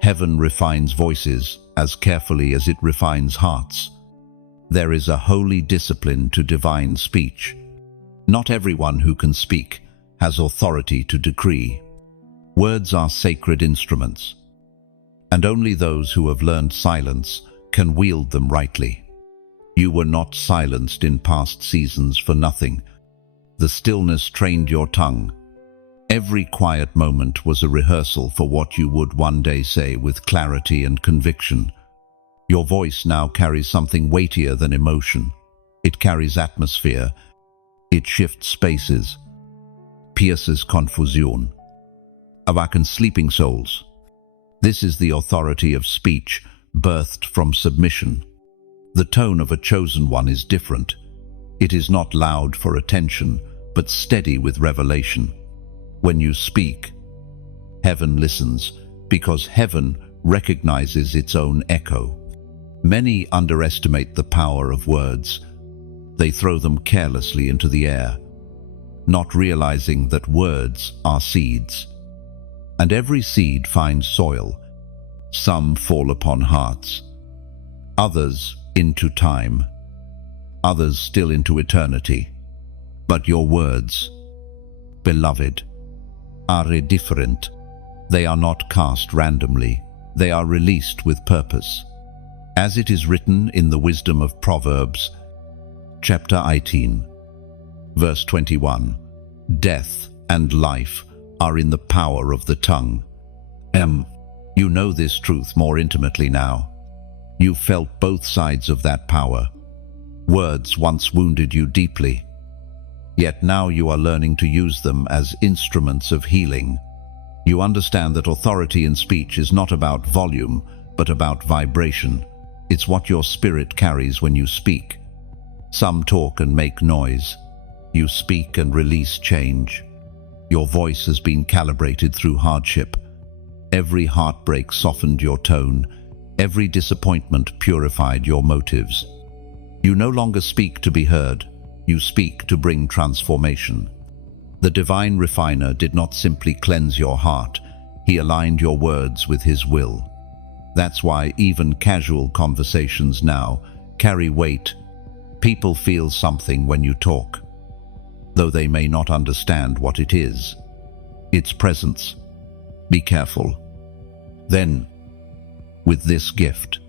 Heaven refines voices as carefully as it refines hearts. There is a holy discipline to divine speech. Not everyone who can speak has authority to decree. Words are sacred instruments, and only those who have learned silence can wield them rightly. You were not silenced in past seasons for nothing. The stillness trained your tongue. Every quiet moment was a rehearsal for what you would one day say with clarity and conviction. Your voice now carries something weightier than emotion. It carries atmosphere. It shifts spaces, pierces confusion, awakens sleeping souls. This is the authority of speech, birthed from submission. The tone of a chosen one is different. It is not loud for attention, but steady with revelation. When you speak, heaven listens, because heaven recognizes its own echo. Many underestimate the power of words. They throw them carelessly into the air, not realizing that words are seeds. And every seed finds soil. Some fall upon hearts, others into time, others still into eternity. But your words, beloved, are different. They are not cast randomly. They are released with purpose. As it is written in the wisdom of Proverbs, chapter 18, verse 21, death and life are in the power of the tongue. You know this truth more intimately now. You felt both sides of that power. Words once wounded you deeply, yet now you are learning to use them as instruments of healing. You understand that authority in speech is not about volume, but about vibration. It's what your spirit carries when you speak. Some talk and make noise. You speak and release change. Your voice has been calibrated through hardship. Every heartbreak softened your tone. Every disappointment purified your motives. You no longer speak to be heard. You speak to bring transformation. The divine refiner did not simply cleanse your heart. He aligned your words with his will. That's why even casual conversations now carry weight. People feel something when you talk, though they may not understand what it is. Its presence. Be careful. Then, with this gift,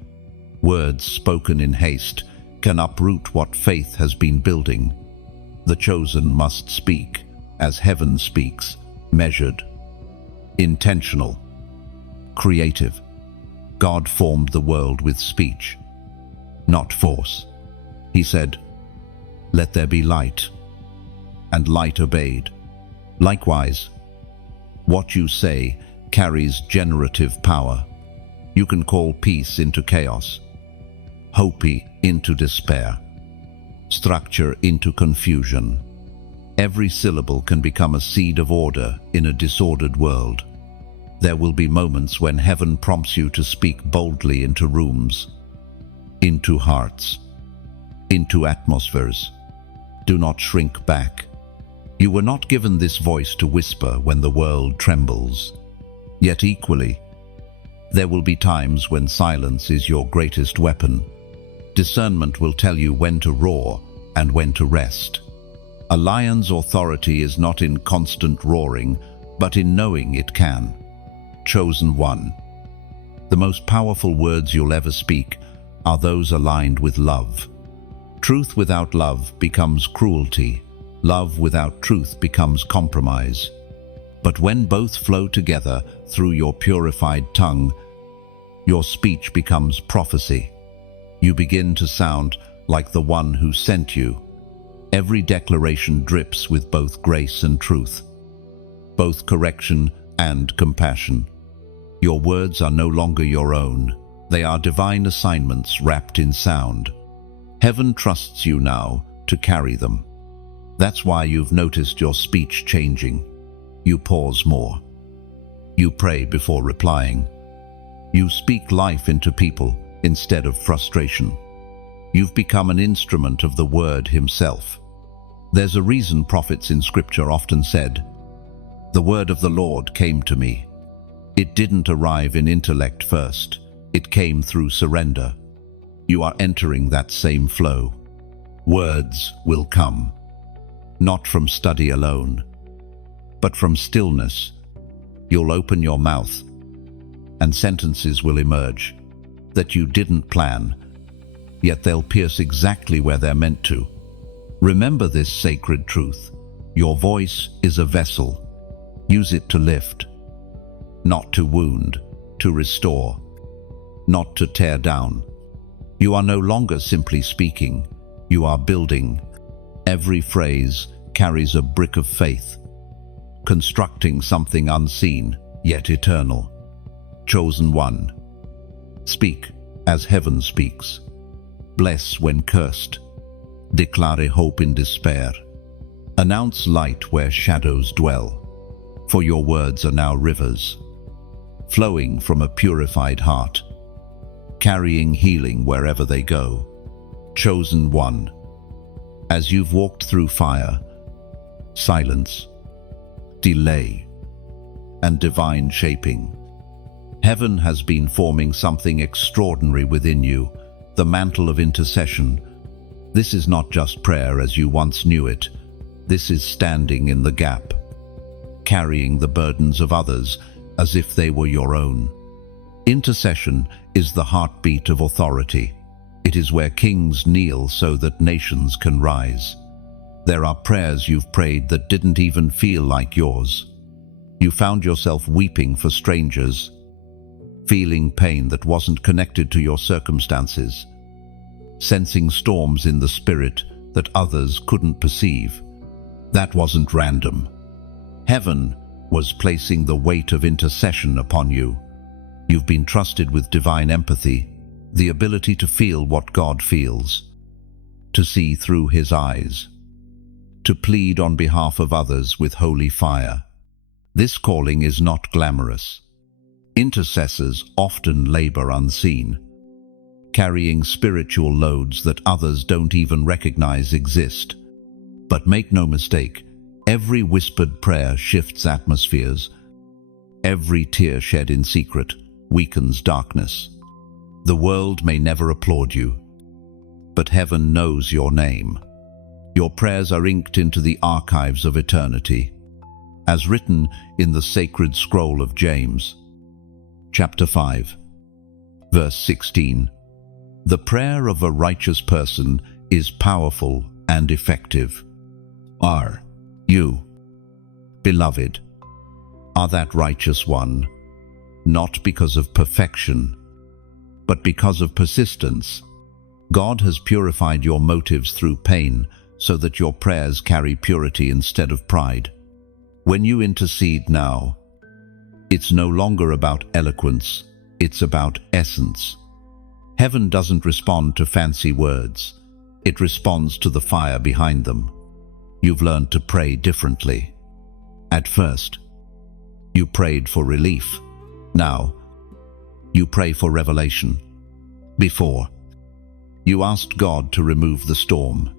words spoken in haste can uproot what faith has been building. The chosen must speak as heaven speaks, measured, intentional, creative. God formed the world with speech, not force. He said, "Let there be light," and light obeyed. Likewise, what you say carries generative power. You can call peace into chaos, hope into despair, structure into confusion. Every syllable can become a seed of order in a disordered world. There will be moments when heaven prompts you to speak boldly into rooms, into hearts, into atmospheres. Do not shrink back. You were not given this voice to whisper when the world trembles. Yet equally, there will be times when silence is your greatest weapon. Discernment will tell you when to roar and when to rest. A lion's authority is not in constant roaring, but in knowing it can. Chosen one. The most powerful words you'll ever speak are those aligned with love. Truth without love becomes cruelty. Love without truth becomes compromise. But when both flow together through your purified tongue, your speech becomes prophecy. You begin to sound like the one who sent you. Every declaration drips with both grace and truth, both correction and compassion. Your words are no longer your own. They are divine assignments wrapped in sound. Heaven trusts you now to carry them. That's why you've noticed your speech changing. You pause more. You pray before replying. You speak life into people instead of frustration. You've become an instrument of the Word Himself. There's a reason prophets in Scripture often said, "The word of the Lord came to me." It didn't arrive in intellect first. It came through surrender. You are entering that same flow. Words will come, not from study alone, but from stillness. You'll open your mouth, and sentences will emerge that you didn't plan, yet they'll pierce exactly where they're meant to. Remember this sacred truth. Your voice is a vessel. Use it to lift, not to wound, to restore, not to tear down. You are no longer simply speaking. You are building. Every phrase carries a brick of faith, constructing something unseen yet eternal. Chosen one. Speak as heaven speaks. Bless when cursed. Declare hope in despair. Announce light where shadows dwell. For your words are now rivers, flowing from a purified heart, carrying healing wherever they go. Chosen one. As you've walked through fire, silence, delay, and divine shaping, heaven has been forming something extraordinary within you, the mantle of intercession. This is not just prayer as you once knew it. This is standing in the gap, carrying the burdens of others as if they were your own. Intercession is the heartbeat of authority. It is where kings kneel so that nations can rise. There are prayers you've prayed that didn't even feel like yours. You found yourself weeping for strangers, feeling pain that wasn't connected to your circumstances, sensing storms in the spirit that others couldn't perceive. That wasn't random. Heaven was placing the weight of intercession upon you. You've been trusted with divine empathy, the ability to feel what God feels, to see through His eyes, to plead on behalf of others with holy fire. This calling is not glamorous. Intercessors often labor unseen, carrying spiritual loads that others don't even recognize exist. But make no mistake, every whispered prayer shifts atmospheres. Every tear shed in secret weakens darkness. The world may never applaud you, but heaven knows your name. Your prayers are inked into the archives of eternity, as written in the sacred scroll of James. Chapter 5, verse 16. The prayer of a righteous person is powerful and effective. Are you, beloved, are that righteous one, not because of perfection, but because of persistence. God has purified your motives through pain so that your prayers carry purity instead of pride. When you intercede now, it's no longer about eloquence, it's about essence. Heaven doesn't respond to fancy words, it responds to the fire behind them. You've learned to pray differently. At first, you prayed for relief. Now, you pray for revelation. Before, you asked God to remove the storm.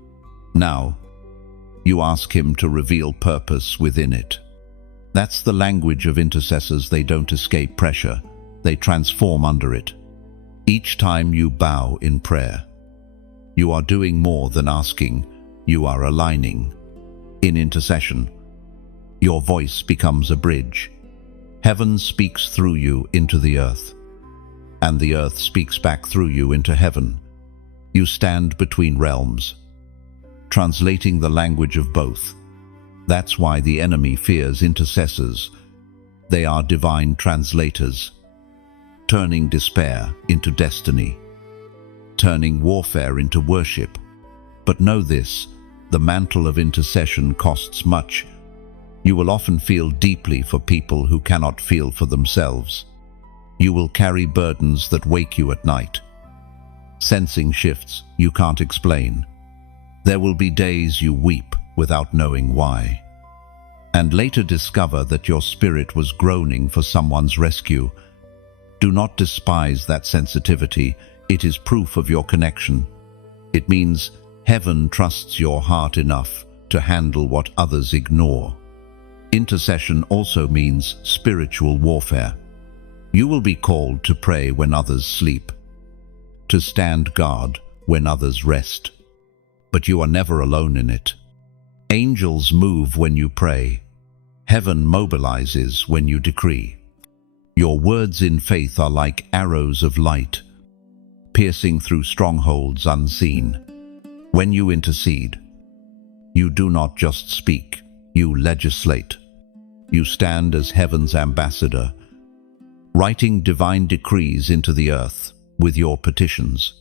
Now, you ask Him to reveal purpose within it. That's the language of intercessors. They don't escape pressure, they transform under it. Each time you bow in prayer, you are doing more than asking, you are aligning. In intercession, your voice becomes a bridge. Heaven speaks through you into the earth, and the earth speaks back through you into heaven. You stand between realms, translating the language of both. That's why the enemy fears intercessors. They are divine translators, turning despair into destiny, turning warfare into worship. But know this, the mantle of intercession costs much. You will often feel deeply for people who cannot feel for themselves. You will carry burdens that wake you at night, sensing shifts you can't explain. There will be days you weep without knowing why, and later discover that your spirit was groaning for someone's rescue. Do not despise that sensitivity. It is proof of your connection. It means heaven trusts your heart enough to handle what others ignore. Intercession also means spiritual warfare. You will be called to pray when others sleep, to stand guard when others rest. But you are never alone in it. Angels move when you pray. Heaven mobilizes when you decree. Your words in faith are like arrows of light, piercing through strongholds unseen. When you intercede, you do not just speak, you legislate. You stand as heaven's ambassador, writing divine decrees into the earth with your petitions.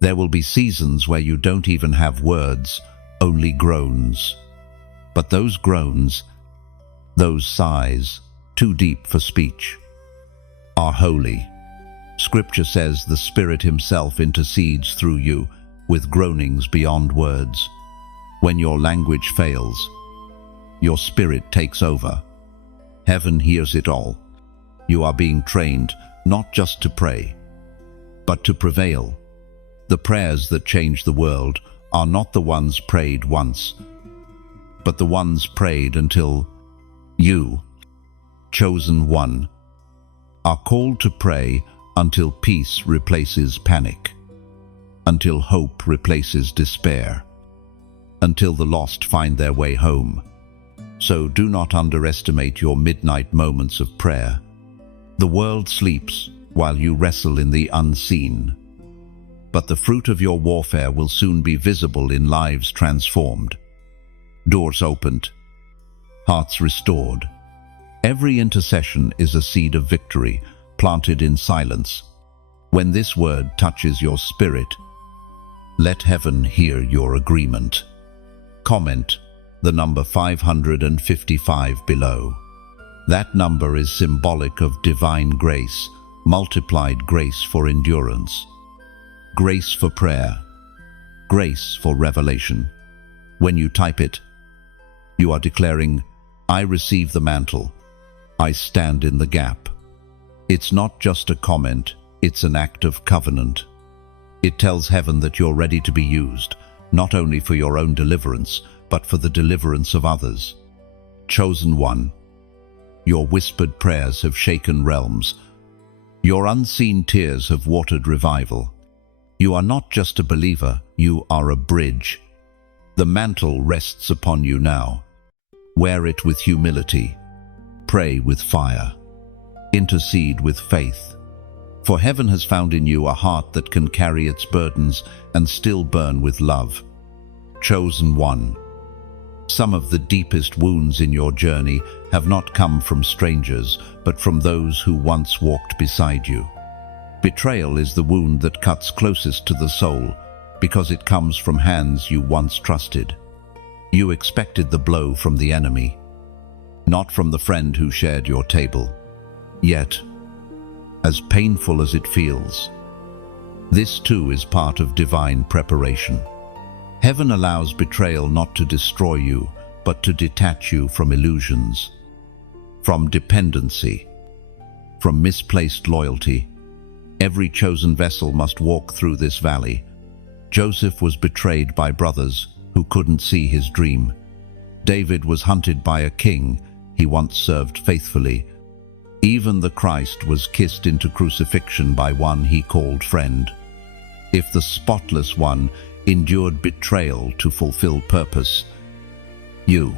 There will be seasons where you don't even have words, only groans. But those groans, those sighs, too deep for speech, are holy. Scripture says the Spirit Himself intercedes through you with groanings beyond words. When your language fails, your spirit takes over. Heaven hears it all. You are being trained not just to pray, but to prevail. The prayers that change the world are not the ones prayed once, but the ones prayed until you, chosen one, are called to pray until peace replaces panic, until hope replaces despair, until the lost find their way home. So do not underestimate your midnight moments of prayer. The world sleeps while you wrestle in the unseen, but the fruit of your warfare will soon be visible in lives transformed, doors opened, hearts restored. Every intercession is a seed of victory planted in silence. When this word touches your spirit, let heaven hear your agreement. Comment the number 555 below. That number is symbolic of divine grace, multiplied grace for endurance, grace for prayer, grace for revelation. When you type it, you are declaring, I receive the mantle. I stand in the gap. It's not just a comment, it's an act of covenant. It tells heaven that you're ready to be used, not only for your own deliverance, but for the deliverance of others. Chosen one, your whispered prayers have shaken realms. Your unseen tears have watered revival. You are not just a believer, you are a bridge. The mantle rests upon you now. Wear it with humility. Pray with fire. Intercede with faith. For heaven has found in you a heart that can carry its burdens and still burn with love. Chosen one. Some of the deepest wounds in your journey have not come from strangers, but from those who once walked beside you. Betrayal is the wound that cuts closest to the soul, because it comes from hands you once trusted. You expected the blow from the enemy, not from the friend who shared your table. Yet, as painful as it feels, this too is part of divine preparation. Heaven allows betrayal not to destroy you, but to detach you from illusions, from dependency, from misplaced loyalty. Every chosen vessel must walk through this valley. Joseph was betrayed by brothers who couldn't see his dream. David was hunted by a king he once served faithfully. Even the Christ was kissed into crucifixion by one he called friend. If the spotless one endured betrayal to fulfill purpose, you,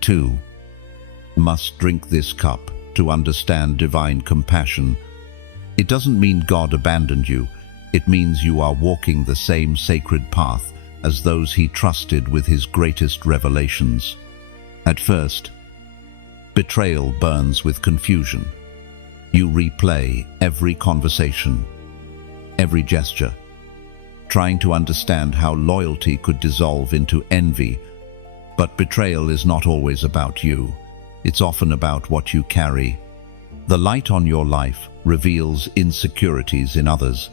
too, must drink this cup to understand divine compassion. It doesn't mean God abandoned you. It means you are walking the same sacred path as those He trusted with His greatest revelations. At first, betrayal burns with confusion. You replay every conversation, every gesture, trying to understand how loyalty could dissolve into envy. But betrayal is not always about you. It's often about what you carry. The light on your life reveals insecurities in others.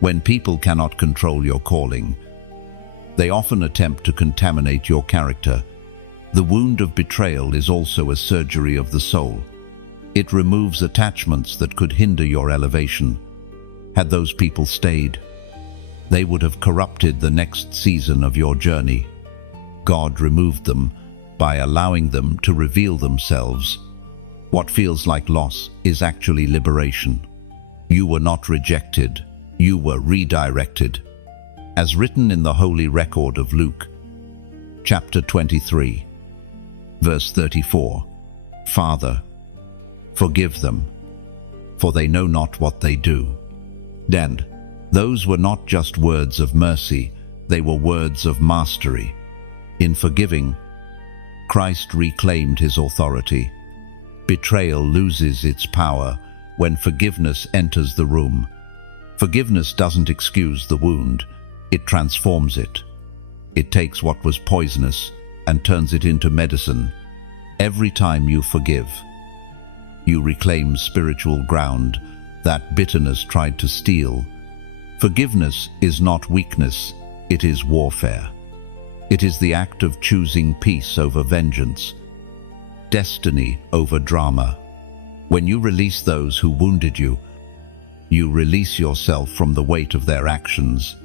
When people cannot control your calling, they often attempt to contaminate your character. The wound of betrayal is also a surgery of the soul. It removes attachments that could hinder your elevation. Had those people stayed, they would have corrupted the next season of your journey. God removed them by allowing them to reveal themselves. What feels like loss is actually liberation. You were not rejected, you were redirected. As written in the Holy Record of Luke, chapter 23, verse 34, Father, forgive them, for they know not what they do. And those were not just words of mercy, they were words of mastery. In forgiving, Christ reclaimed his authority. Betrayal loses its power when forgiveness enters the room. Forgiveness doesn't excuse the wound, it transforms it. It takes what was poisonous and turns it into medicine. Every time you forgive, you reclaim spiritual ground that bitterness tried to steal. Forgiveness is not weakness, it is warfare. It is the act of choosing peace over vengeance, destiny over drama. When you release those who wounded you, you release yourself from the weight of their actions.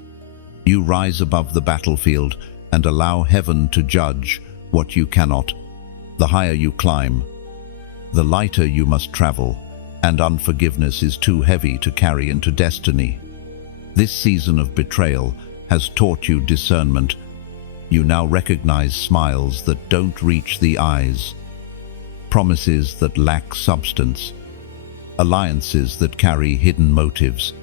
You rise above the battlefield and allow heaven to judge what you cannot. The higher you climb, the lighter you must travel, and unforgiveness is too heavy to carry into destiny. This season of betrayal has taught you discernment. You now recognize smiles that don't reach the eyes, promises that lack substance, alliances that carry hidden motives.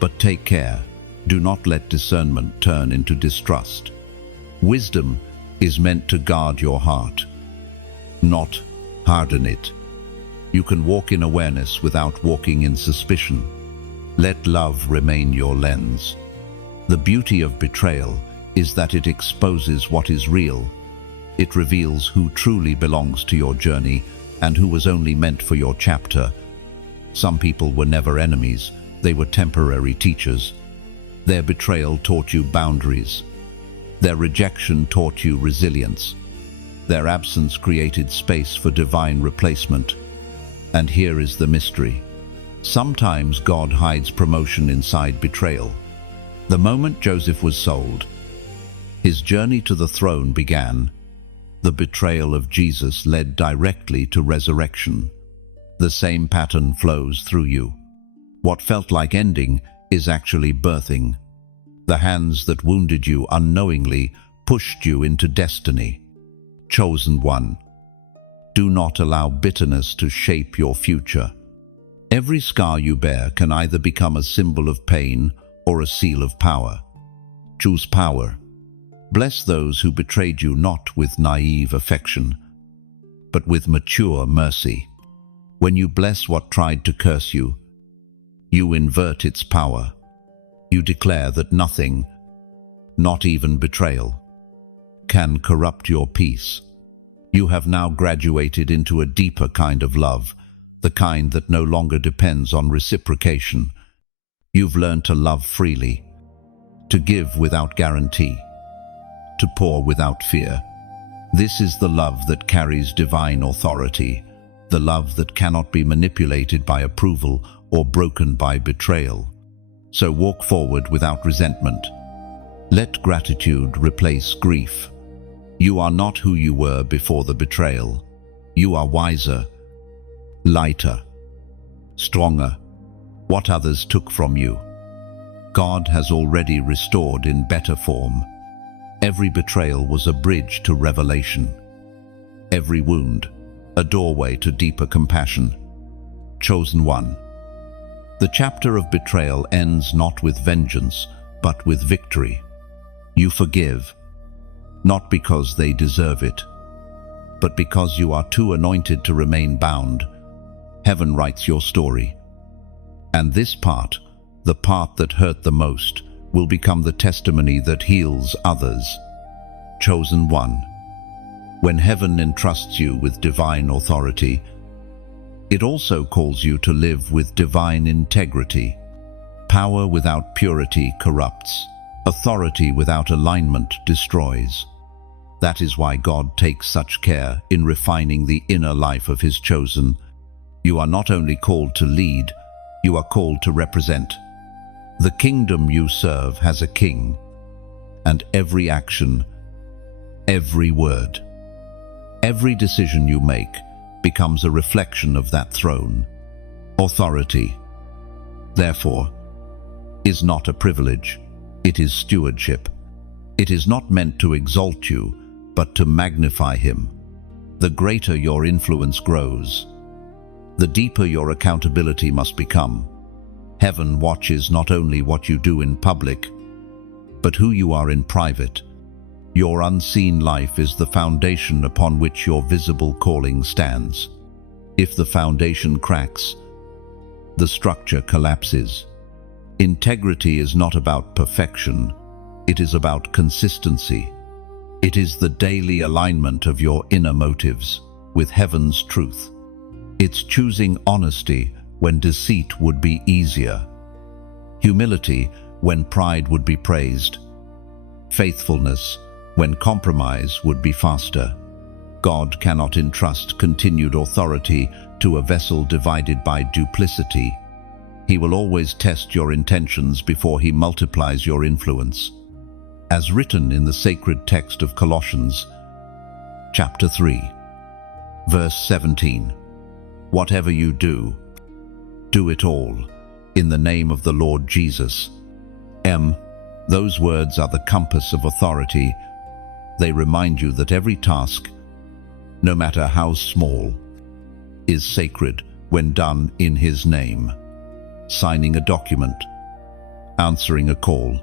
But take care, do not let discernment turn into distrust. Wisdom is meant to guard your heart, not harden it. You can walk in awareness without walking in suspicion. Let love remain your lens. The beauty of betrayal is that it exposes what is real. It reveals who truly belongs to your journey and who was only meant for your chapter. Some people were never enemies, they were temporary teachers. Their betrayal taught you boundaries. Their rejection taught you resilience. Their absence created space for divine replacement. And here is the mystery. Sometimes God hides promotion inside betrayal. The moment Joseph was sold, his journey to the throne began. The betrayal of Jesus led directly to resurrection. The same pattern flows through you. What felt like ending is actually birthing. The hands that wounded you unknowingly pushed you into destiny. Chosen one, do not allow bitterness to shape your future. Every scar you bear can either become a symbol of pain or a seal of power. Choose power. Bless those who betrayed you not with naive affection, but with mature mercy. When you bless what tried to curse you, you invert its power. You declare that nothing, not even betrayal, can corrupt your peace. You have now graduated into a deeper kind of love, the kind that no longer depends on reciprocation. You've learned to love freely, to give without guarantee, to pour without fear. This is the love that carries divine authority, the love that cannot be manipulated by approval or broken by betrayal. So walk forward without resentment. Let gratitude replace grief. You are not who you were before the betrayal. You are wiser, lighter, stronger. What others took from you, God has already restored in better form. Every betrayal was a bridge to revelation. Every wound, a doorway to deeper compassion. Chosen one. The chapter of betrayal ends not with vengeance, but with victory. You forgive, not because they deserve it, but because you are too anointed to remain bound. Heaven writes your story. And this part, the part that hurt the most, will become the testimony that heals others. Chosen one. When heaven entrusts you with divine authority, it also calls you to live with divine integrity. Power without purity corrupts. Authority without alignment destroys. That is why God takes such care in refining the inner life of His chosen. You are not only called to lead, you are called to represent. The kingdom you serve has a king, and every action, every word, every decision you make becomes a reflection of that throne. Authority, therefore, is not a privilege, it is stewardship. It is not meant to exalt you, but to magnify Him. The greater your influence grows, the deeper your accountability must become. Heaven watches not only what you do in public, but who you are in private. Your unseen life is the foundation upon which your visible calling stands. If the foundation cracks, the structure collapses. Integrity is not about perfection, it is about consistency. It is the daily alignment of your inner motives with heaven's truth. It's choosing honesty when deceit would be easier, humility when pride would be praised, faithfulness when compromise would be faster. God cannot entrust continued authority to a vessel divided by duplicity. He will always test your intentions before He multiplies your influence. As written in the sacred text of Colossians, chapter 3, verse 17, "Whatever you do, do it all in the name of the Lord Jesus." Those words are the compass of authority. They remind you that every task, no matter how small, is sacred when done in His name. Signing a document, answering a call,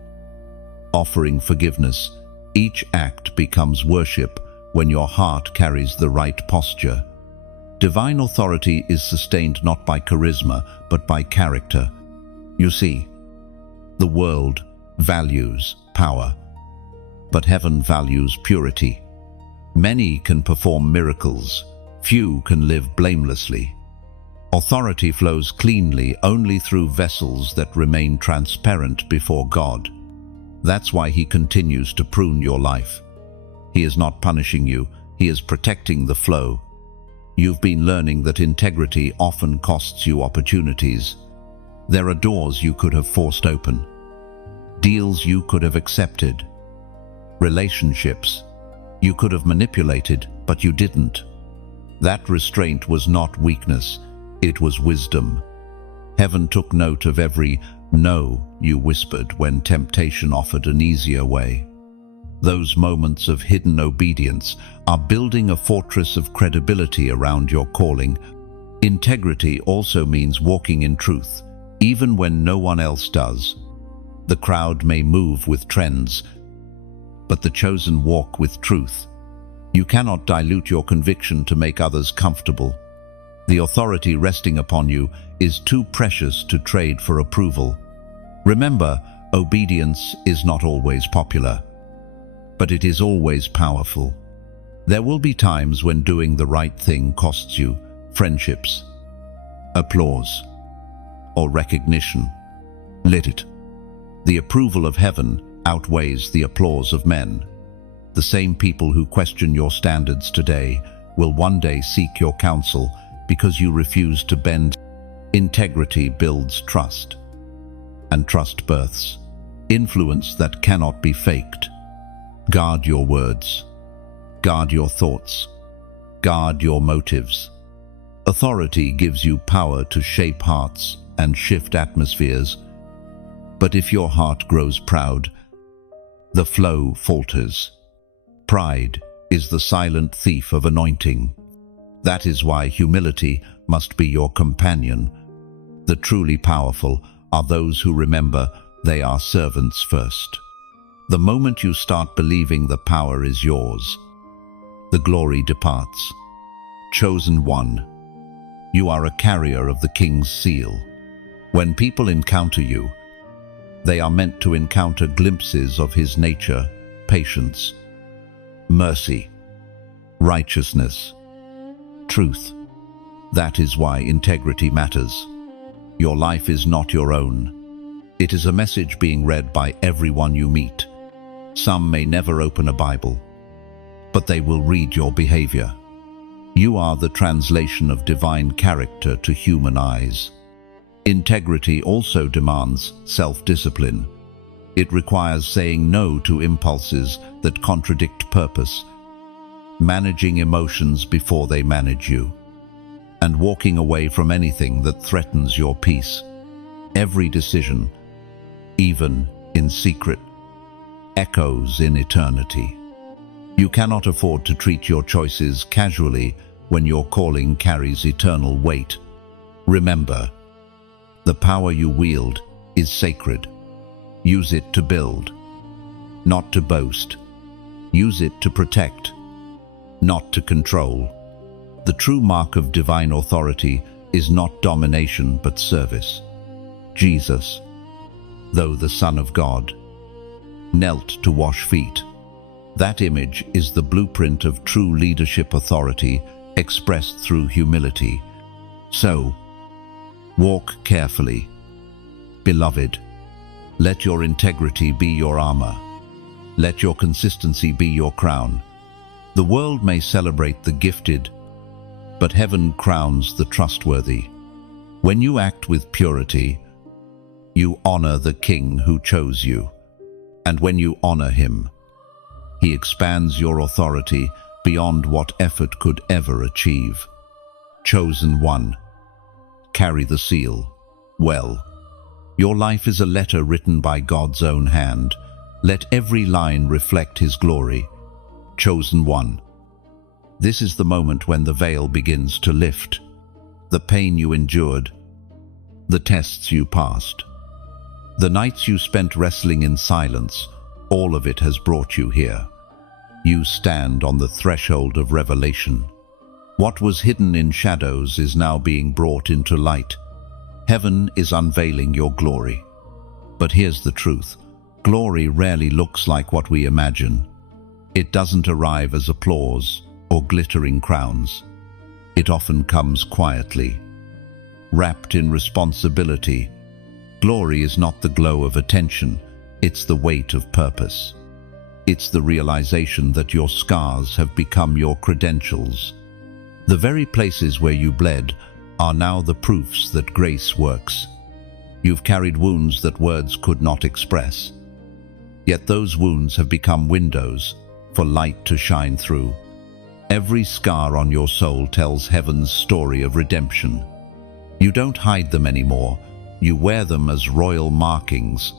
offering forgiveness, each act becomes worship when your heart carries the right posture. Divine authority is sustained not by charisma, but by character. You see, the world values power, but heaven values purity. Many can perform miracles, few can live blamelessly. Authority flows cleanly only through vessels that remain transparent before God. That's why He continues to prune your life. He is not punishing you, He is protecting the flow. You've been learning that integrity often costs you opportunities. There are doors you could have forced open, deals you could have accepted, relationships you could have manipulated, but you didn't. That restraint was not weakness, it was wisdom. Heaven took note of every no you whispered when temptation offered an easier way. Those moments of hidden obedience are building a fortress of credibility around your calling. Integrity also means walking in truth, even when no one else does. The crowd may move with trends, but the chosen walk with truth. You cannot dilute your conviction to make others comfortable. The authority resting upon you is too precious to trade for approval. Remember, obedience is not always popular, but it is always powerful. There will be times when doing the right thing costs you friendships, applause, or recognition. Let it. The approval of heaven outweighs the applause of men. The same people who question your standards today will one day seek your counsel because you refuse to bend. Integrity builds trust, and trust births influence that cannot be faked. Guard your words, guard your thoughts, guard your motives. Authority gives you power to shape hearts and shift atmospheres, but if your heart grows proud, the flow falters. Pride is the silent thief of anointing. That is why humility must be your companion. The truly powerful are those who remember they are servants first. The moment you start believing the power is yours, the glory departs. Chosen one, you are a carrier of the King's seal. When people encounter you, they are meant to encounter glimpses of His nature, patience, mercy, righteousness, truth. That is why integrity matters. Your life is not your own. It is a message being read by everyone you meet. Some may never open a Bible, but they will read your behavior. You are the translation of divine character to human eyes. Integrity also demands self-discipline. It requires saying no to impulses that contradict purpose, managing emotions before they manage you, and walking away from anything that threatens your peace. Every decision, even in secret, echoes in eternity. You cannot afford to treat your choices casually when your calling carries eternal weight. Remember, the power you wield is sacred. Use it to build, not to boast. Use it to protect, not to control. The true mark of divine authority is not domination but service. Jesus, though the Son of God, knelt to wash feet. That image is the blueprint of true leadership authority expressed through humility. So, walk carefully. Beloved, let your integrity be your armor. Let your consistency be your crown. The world may celebrate the gifted, but heaven crowns the trustworthy. When you act with purity, you honor the King who chose you. And when you honor him, he expands your authority beyond what effort could ever achieve. Chosen one, carry the seal well. Your life is a letter written by God's own hand. Let every line reflect his glory. Chosen one, this is the moment when the veil begins to lift. The pain you endured, the tests you passed, the nights you spent wrestling in silence, all of it has brought you here. You stand on the threshold of revelation. What was hidden in shadows is now being brought into light. Heaven is unveiling your glory. But here's the truth. Glory rarely looks like what we imagine. It doesn't arrive as applause or glittering crowns. It often comes quietly, wrapped in responsibility. Glory is not the glow of attention, it's the weight of purpose. It's the realization that your scars have become your credentials. The very places where you bled are now the proofs that grace works. You've carried wounds that words could not express. Yet those wounds have become windows for light to shine through. Every scar on your soul tells heaven's story of redemption. You don't hide them anymore. You wear them as royal markings.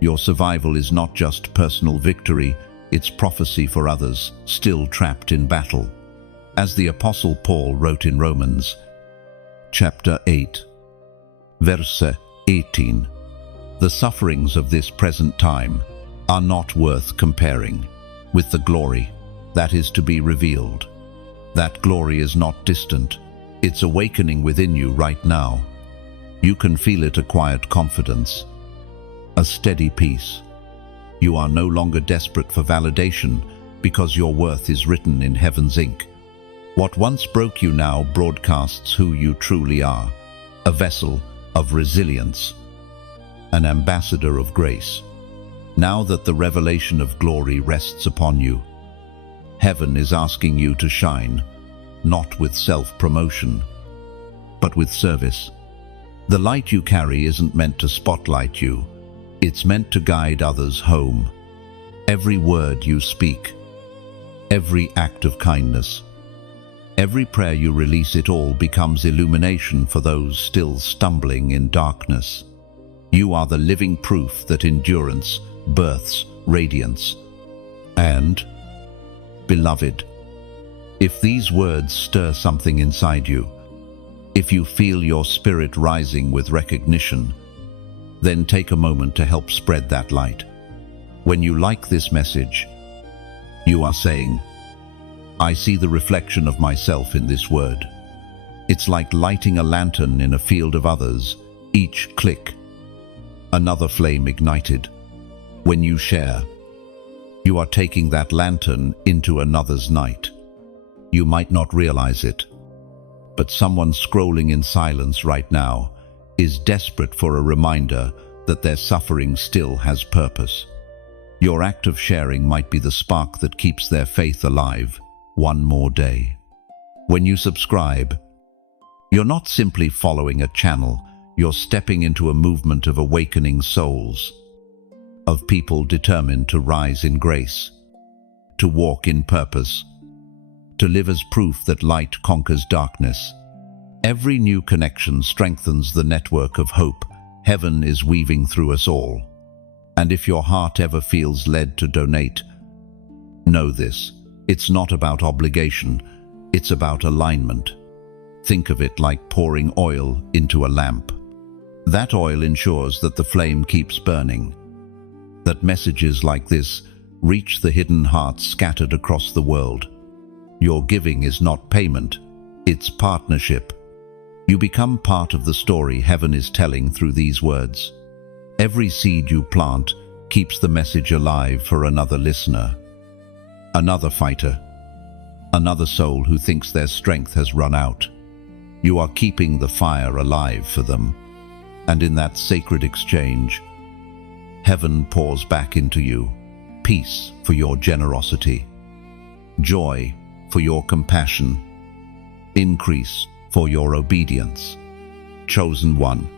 Your survival is not just personal victory, it's prophecy for others still trapped in battle. As the Apostle Paul wrote in Romans, chapter 8, verse 18, the sufferings of this present time are not worth comparing with the glory that is to be revealed. That glory is not distant. It's awakening within you right now. You can feel it, a quiet confidence, a steady peace. You are no longer desperate for validation because your worth is written in heaven's ink. What once broke you now broadcasts who you truly are, a vessel of resilience, an ambassador of grace. Now that the revelation of glory rests upon you, heaven is asking you to shine, not with self-promotion, but with service. The light you carry isn't meant to spotlight you, it's meant to guide others home. Every word you speak, every act of kindness, every prayer you release, it all becomes illumination for those still stumbling in darkness. You are the living proof that endurance births radiance. And, beloved, if these words stir something inside you, if you feel your spirit rising with recognition, then take a moment to help spread that light. When you like this message, you are saying, I see the reflection of myself in this word. It's like lighting a lantern in a field of others. Each click, another flame ignited. When you share, you are taking that lantern into another's night. You might not realize it, but someone scrolling in silence right now is desperate for a reminder that their suffering still has purpose. Your act of sharing might be the spark that keeps their faith alive one more day. When you subscribe, you're not simply following a channel, you're stepping into a movement of awakening souls, of people determined to rise in grace, to walk in purpose, to live as proof that light conquers darkness. Every new connection strengthens the network of hope heaven is weaving through us all. And if your heart ever feels led to donate, know this: it's not about obligation, it's about alignment. Think of it like pouring oil into a lamp. That oil ensures that the flame keeps burning, that messages like this reach the hidden hearts scattered across the world. Your giving is not payment, it's partnership. You become part of the story heaven is telling through these words. Every seed you plant keeps the message alive for another listener, another fighter, another soul who thinks their strength has run out. You are keeping the fire alive for them, and in that sacred exchange, heaven pours back into you peace for your generosity, joy for your compassion, increase for your obedience. Chosen one.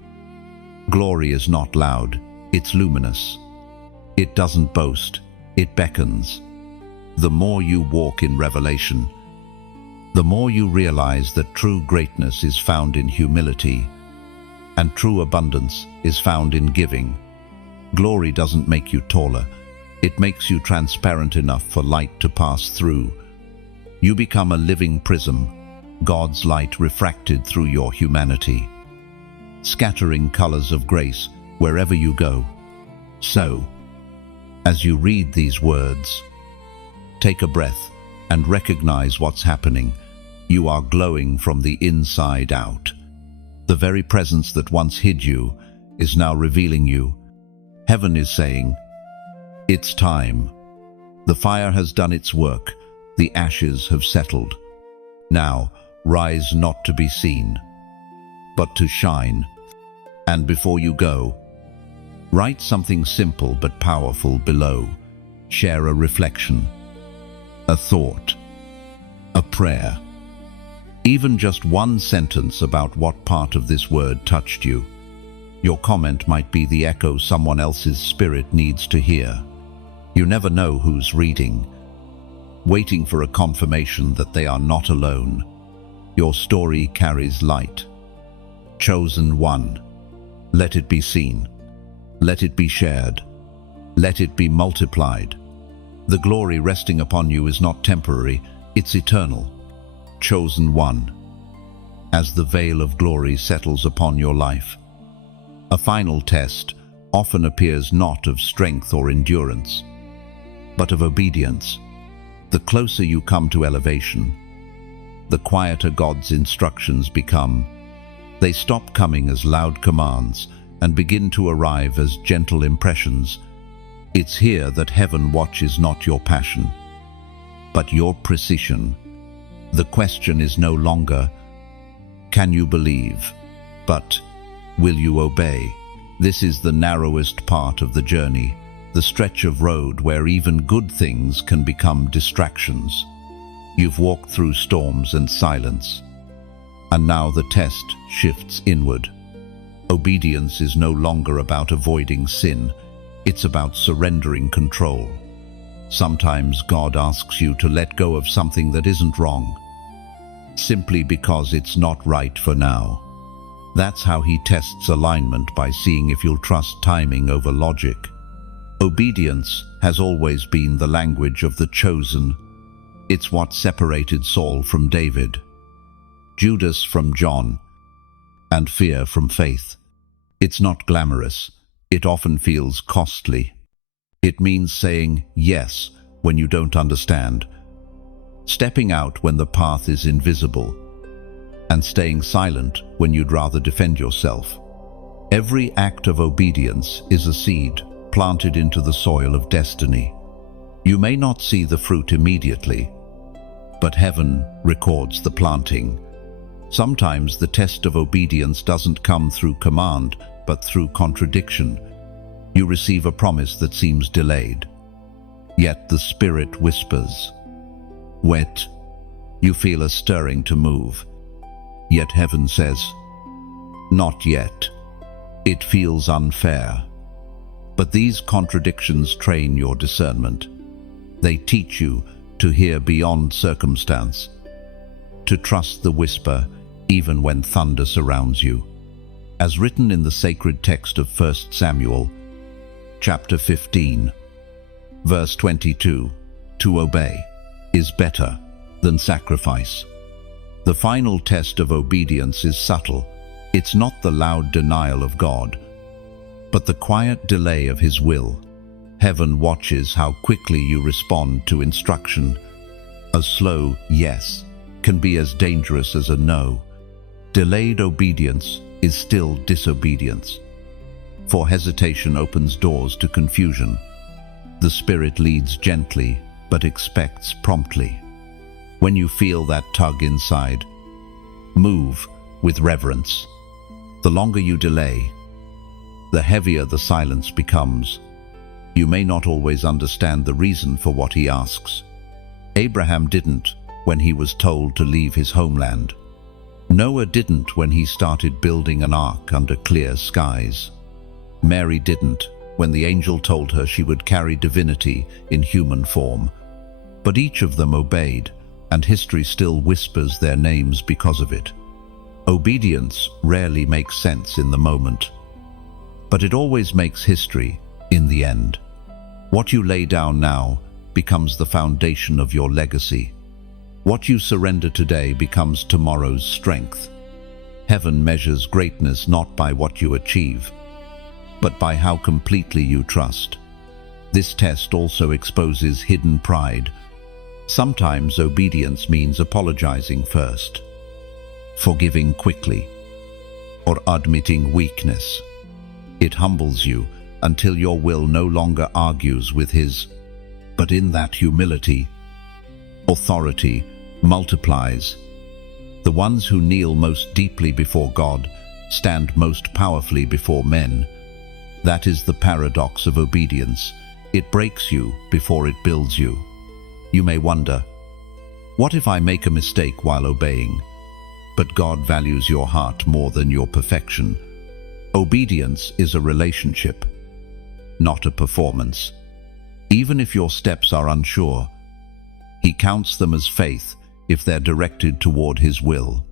Glory is not loud, it's luminous. It doesn't boast, it beckons. The more you walk in revelation, the more you realize that true greatness is found in humility, and true abundance is found in giving. Glory doesn't make you taller, it makes you transparent enough for light to pass through. You become a living prism, God's light refracted through your humanity, scattering colors of grace wherever you go. So, as you read these words, take a breath and recognize what's happening. You are glowing from the inside out. The very presence that once hid you is now revealing you. Heaven is saying, it's time. The fire has done its work. The ashes have settled. Now, rise not to be seen, but to shine. And before you go, write something simple but powerful below. Share a reflection, a thought, a prayer. Even just one sentence about what part of this word touched you. Your comment might be the echo someone else's spirit needs to hear. You never know who's reading, waiting for a confirmation that they are not alone. Your story carries light. Chosen one. Let it be seen. Let it be shared. Let it be multiplied. The glory resting upon you is not temporary, it's eternal. Chosen one. As the veil of glory settles upon your life, a final test often appears not of strength or endurance, but of obedience. The closer you come to elevation, the quieter God's instructions become. They stop coming as loud commands and begin to arrive as gentle impressions. It's here that heaven watches not your passion, but your precision. The question is no longer, can you believe? But, will you obey? This is the narrowest part of the journey, the stretch of road where even good things can become distractions. You've walked through storms and silence, and now the test shifts inward. Obedience is no longer about avoiding sin, it's about surrendering control. Sometimes God asks you to let go of something that isn't wrong, simply because it's not right for now. That's how He tests alignment, by seeing if you'll trust timing over logic. Obedience has always been the language of the chosen. It's what separated Saul from David, Judas from John, and fear from faith. It's not glamorous. It often feels costly. It means saying yes when you don't understand, stepping out when the path is invisible, and staying silent when you'd rather defend yourself. Every act of obedience is a seed planted into the soil of destiny. You may not see the fruit immediately, but heaven records the planting. Sometimes the test of obedience doesn't come through command, but through contradiction. You receive a promise that seems delayed. Yet the Spirit whispers. Wait. You feel a stirring to move. Yet heaven says, not yet. It feels unfair. But these contradictions train your discernment. They teach you to hear beyond circumstance, to trust the whisper even when thunder surrounds you. As written in the sacred text of 1 Samuel, chapter 15, verse 22, to obey is better than sacrifice. The final test of obedience is subtle. It's not the loud denial of God, but the quiet delay of His will. Heaven watches how quickly you respond to instruction. A slow yes can be as dangerous as a no. Delayed obedience is still disobedience. For hesitation opens doors to confusion. The Spirit leads gently, but expects promptly. When you feel that tug inside, move with reverence. The longer you delay, the heavier the silence becomes. You may not always understand the reason for what He asks. Abraham didn't when he was told to leave his homeland. Noah didn't when he started building an ark under clear skies. Mary didn't when the angel told her she would carry divinity in human form. But each of them obeyed, and history still whispers their names because of it. Obedience rarely makes sense in the moment, but it always makes history in the end. What you lay down now becomes the foundation of your legacy. What you surrender today becomes tomorrow's strength. Heaven measures greatness not by what you achieve, but by how completely you trust. This test also exposes hidden pride. Sometimes obedience means apologizing first, forgiving quickly, or admitting weakness. It humbles you until your will no longer argues with His. But in that humility, authority multiplies. The ones who kneel most deeply before God stand most powerfully before men. That is the paradox of obedience. It breaks you before it builds you. You may wonder, what if I make a mistake while obeying? But God values your heart more than your perfection. Obedience is a relationship, not a performance. Even if your steps are unsure, He counts them as faith if they're directed toward His will.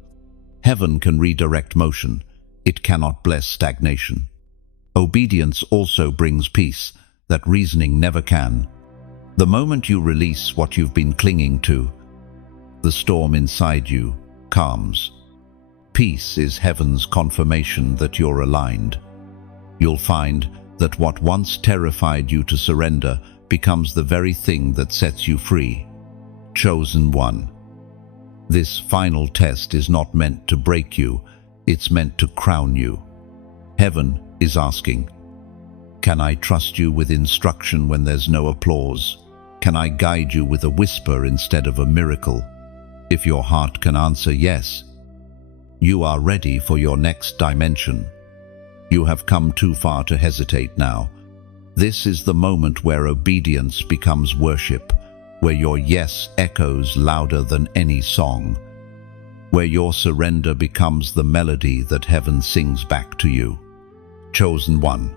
Heaven can redirect motion. It cannot bless stagnation. Obedience also brings peace that reasoning never can. The moment you release what you've been clinging to, the storm inside you calms. Peace is heaven's confirmation that you're aligned. You'll find that what once terrified you to surrender becomes the very thing that sets you free. Chosen one. This final test is not meant to break you, it's meant to crown you. Heaven is asking, can I trust you with instruction when there's no applause? Can I guide you with a whisper instead of a miracle? If your heart can answer yes, you are ready for your next dimension. You have come too far to hesitate now. This is the moment where obedience becomes worship, where your yes echoes louder than any song, where your surrender becomes the melody that heaven sings back to you. Chosen one.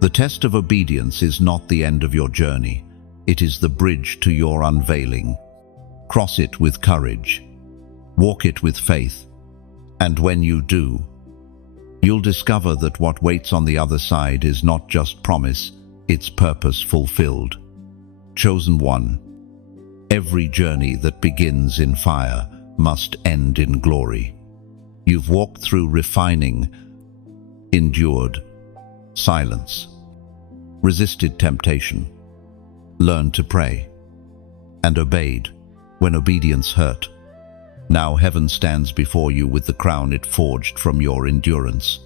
The test of obedience is not the end of your journey. It is the bridge to your unveiling. Cross it with courage. Walk it with faith. And when you do, you'll discover that what waits on the other side is not just promise, it's purpose fulfilled. Chosen one. Every journey that begins in fire must end in glory. You've walked through refining, endured silence, resisted temptation, learned to pray, and obeyed when obedience hurt. Now heaven stands before you with the crown it forged from your endurance.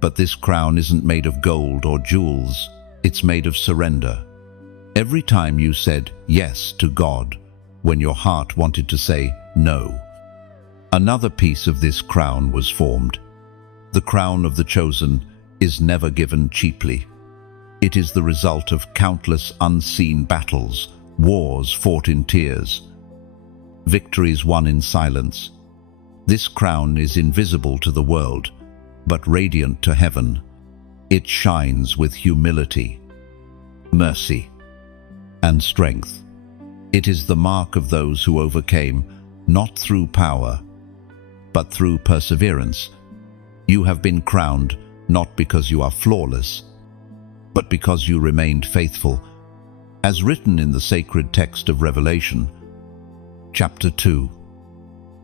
But this crown isn't made of gold or jewels, it's made of surrender. Every time you said yes to God when your heart wanted to say no, another piece of this crown was formed. The crown of the chosen is never given cheaply. It is the result of countless unseen battles, wars fought in tears, victories won in silence. This crown is invisible to the world, but radiant to heaven. It shines with humility, mercy, and strength. It is the mark of those who overcame, not through power, but through perseverance. You have been crowned not because you are flawless, but because you remained faithful. As written in the sacred text of Revelation, chapter 2,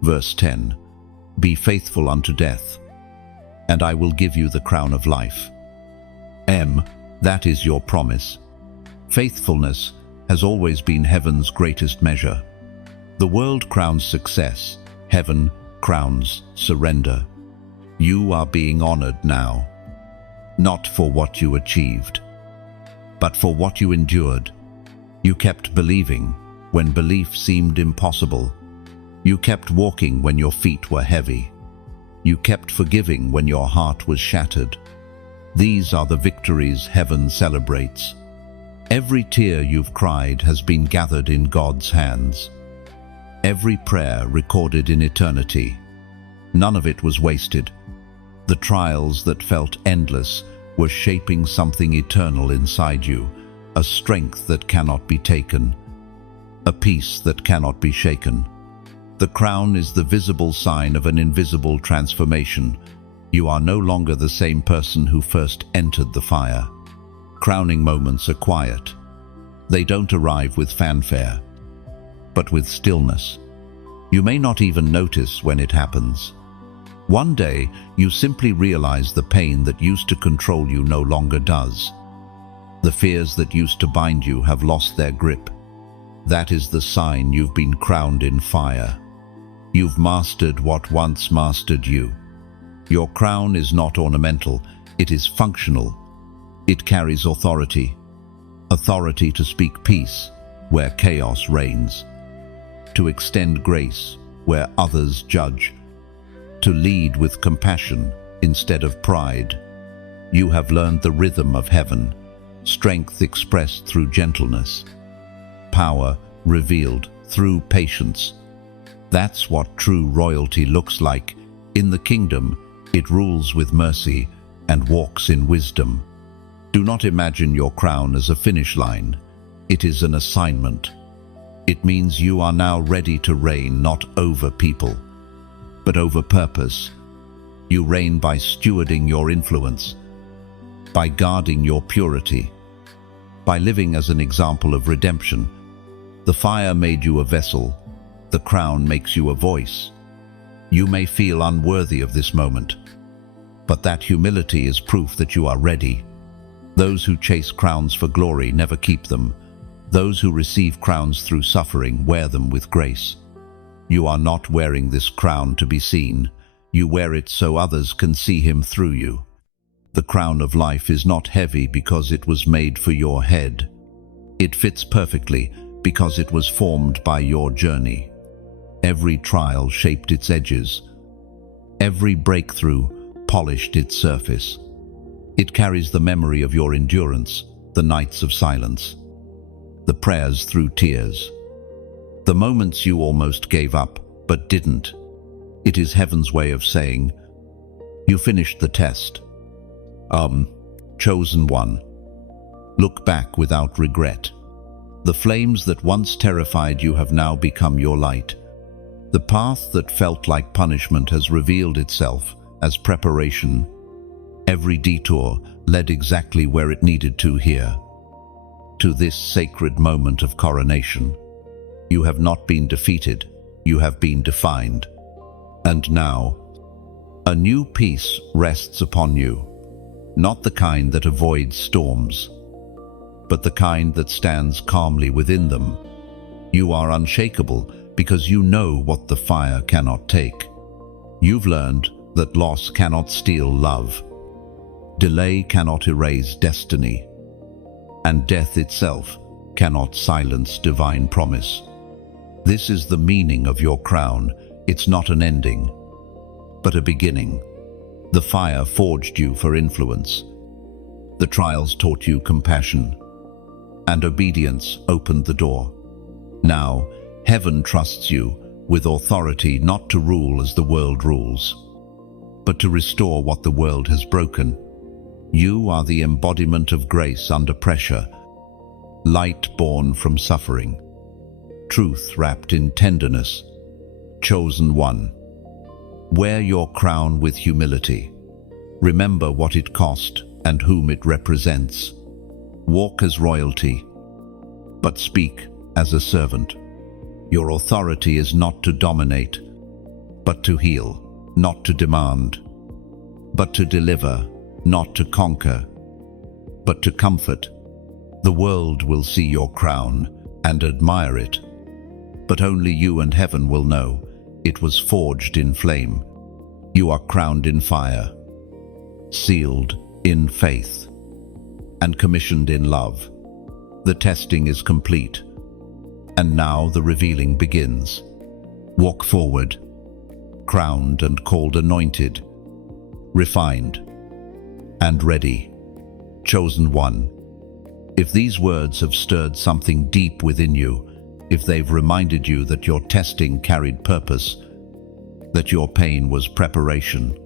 verse 10, "Be faithful unto death, and I will give you the crown of life." That is your promise. Faithfulness has always been heaven's greatest measure. The world crowns success, heaven crowns surrender. You are being honored now, not for what you achieved, but for what you endured. You kept believing when belief seemed impossible. You kept walking when your feet were heavy. You kept forgiving when your heart was shattered. These are the victories heaven celebrates. Every tear you've cried has been gathered in God's hands. Every prayer recorded in eternity. None of it was wasted. The trials that felt endless were shaping something eternal inside you, a strength that cannot be taken, a peace that cannot be shaken. The crown is the visible sign of an invisible transformation. You are no longer the same person who first entered the fire. Crowning moments are quiet. They don't arrive with fanfare, but with stillness. You may not even notice when it happens. One day, you simply realize the pain that used to control you no longer does. The fears that used to bind you have lost their grip. That is the sign you've been crowned in fire. You've mastered what once mastered you. Your crown is not ornamental, it is functional. It carries authority. Authority to speak peace where chaos reigns, to extend grace where others judge, to lead with compassion instead of pride. You have learned the rhythm of heaven, strength expressed through gentleness, power revealed through patience. That's what true royalty looks like. In the kingdom, it rules with mercy and walks in wisdom. Do not imagine your crown as a finish line. It is an assignment. It means you are now ready to reign not over people, but over purpose. You reign by stewarding your influence, by guarding your purity, by living as an example of redemption. The fire made you a vessel. The crown makes you a voice. You may feel unworthy of this moment, but that humility is proof that you are ready. Those who chase crowns for glory never keep them. Those who receive crowns through suffering wear them with grace. You are not wearing this crown to be seen. You wear it so others can see him through you. The crown of life is not heavy because it was made for your head. It fits perfectly because it was formed by your journey. Every trial shaped its edges. Every breakthrough polished its surface. It carries the memory of your endurance, the nights of silence, the prayers through tears, the moments you almost gave up but didn't. It is heaven's way of saying, you finished the test. Chosen one. Look back without regret. The flames that once terrified you have now become your light. The path that felt like punishment has revealed itself as preparation. Every detour led exactly where it needed to here, to this sacred moment of coronation. You have not been defeated, you have been defined. And now, a new peace rests upon you, not the kind that avoids storms, but the kind that stands calmly within them. You are unshakable because you know what the fire cannot take. You've learned that loss cannot steal love, delay cannot erase destiny, and death itself cannot silence divine promise. This is the meaning of your crown. It's not an ending, but a beginning. The fire forged you for influence. The trials taught you compassion, and obedience opened the door. Now, heaven trusts you with authority not to rule as the world rules, but to restore what the world has broken. You are the embodiment of grace under pressure, light born from suffering, truth wrapped in tenderness, chosen one. Wear your crown with humility. Remember what it cost and whom it represents. Walk as royalty, but speak as a servant. Your authority is not to dominate, but to heal, not to demand, but to deliver, not to conquer, but to comfort. The world will see your crown and admire it, but only you and heaven will know it was forged in flame. You are crowned in fire, sealed in faith, and commissioned in love. The testing is complete, and now the revealing begins. Walk forward, crowned and called anointed, refined and ready, chosen one. If these words have stirred something deep within you, if they've reminded you that your testing carried purpose, that your pain was preparation,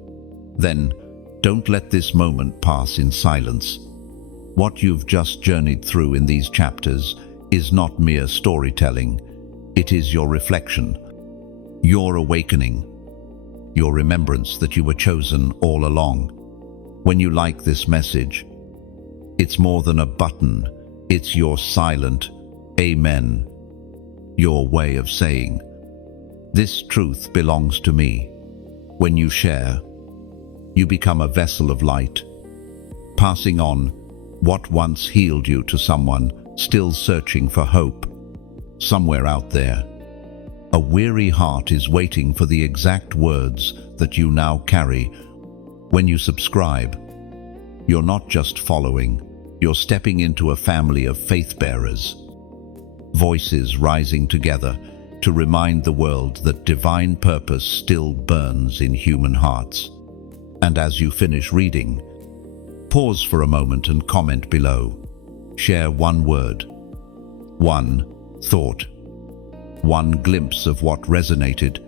then don't let this moment pass in silence. What you've just journeyed through in these chapters is not mere storytelling. It is your reflection, your awakening, your remembrance that you were chosen all along. When you like this message, it's more than a button. It's your silent amen, your way of saying, "This truth belongs to me." When you share, you become a vessel of light, passing on what once healed you to someone still searching for hope. Somewhere out there, a weary heart is waiting for the exact words that you now carry. When you subscribe, you're not just following, you're stepping into a family of faith bearers, voices rising together to remind the world that divine purpose still burns in human hearts. And as you finish reading, pause for a moment and comment below. Share one word, one thought, one glimpse of what resonated.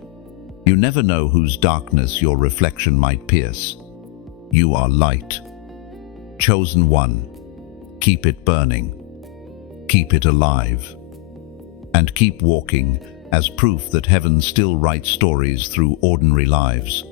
You never know whose darkness your reflection might pierce. You are light, chosen one. Keep it burning, keep it alive, and keep walking as proof that heaven still writes stories through ordinary lives.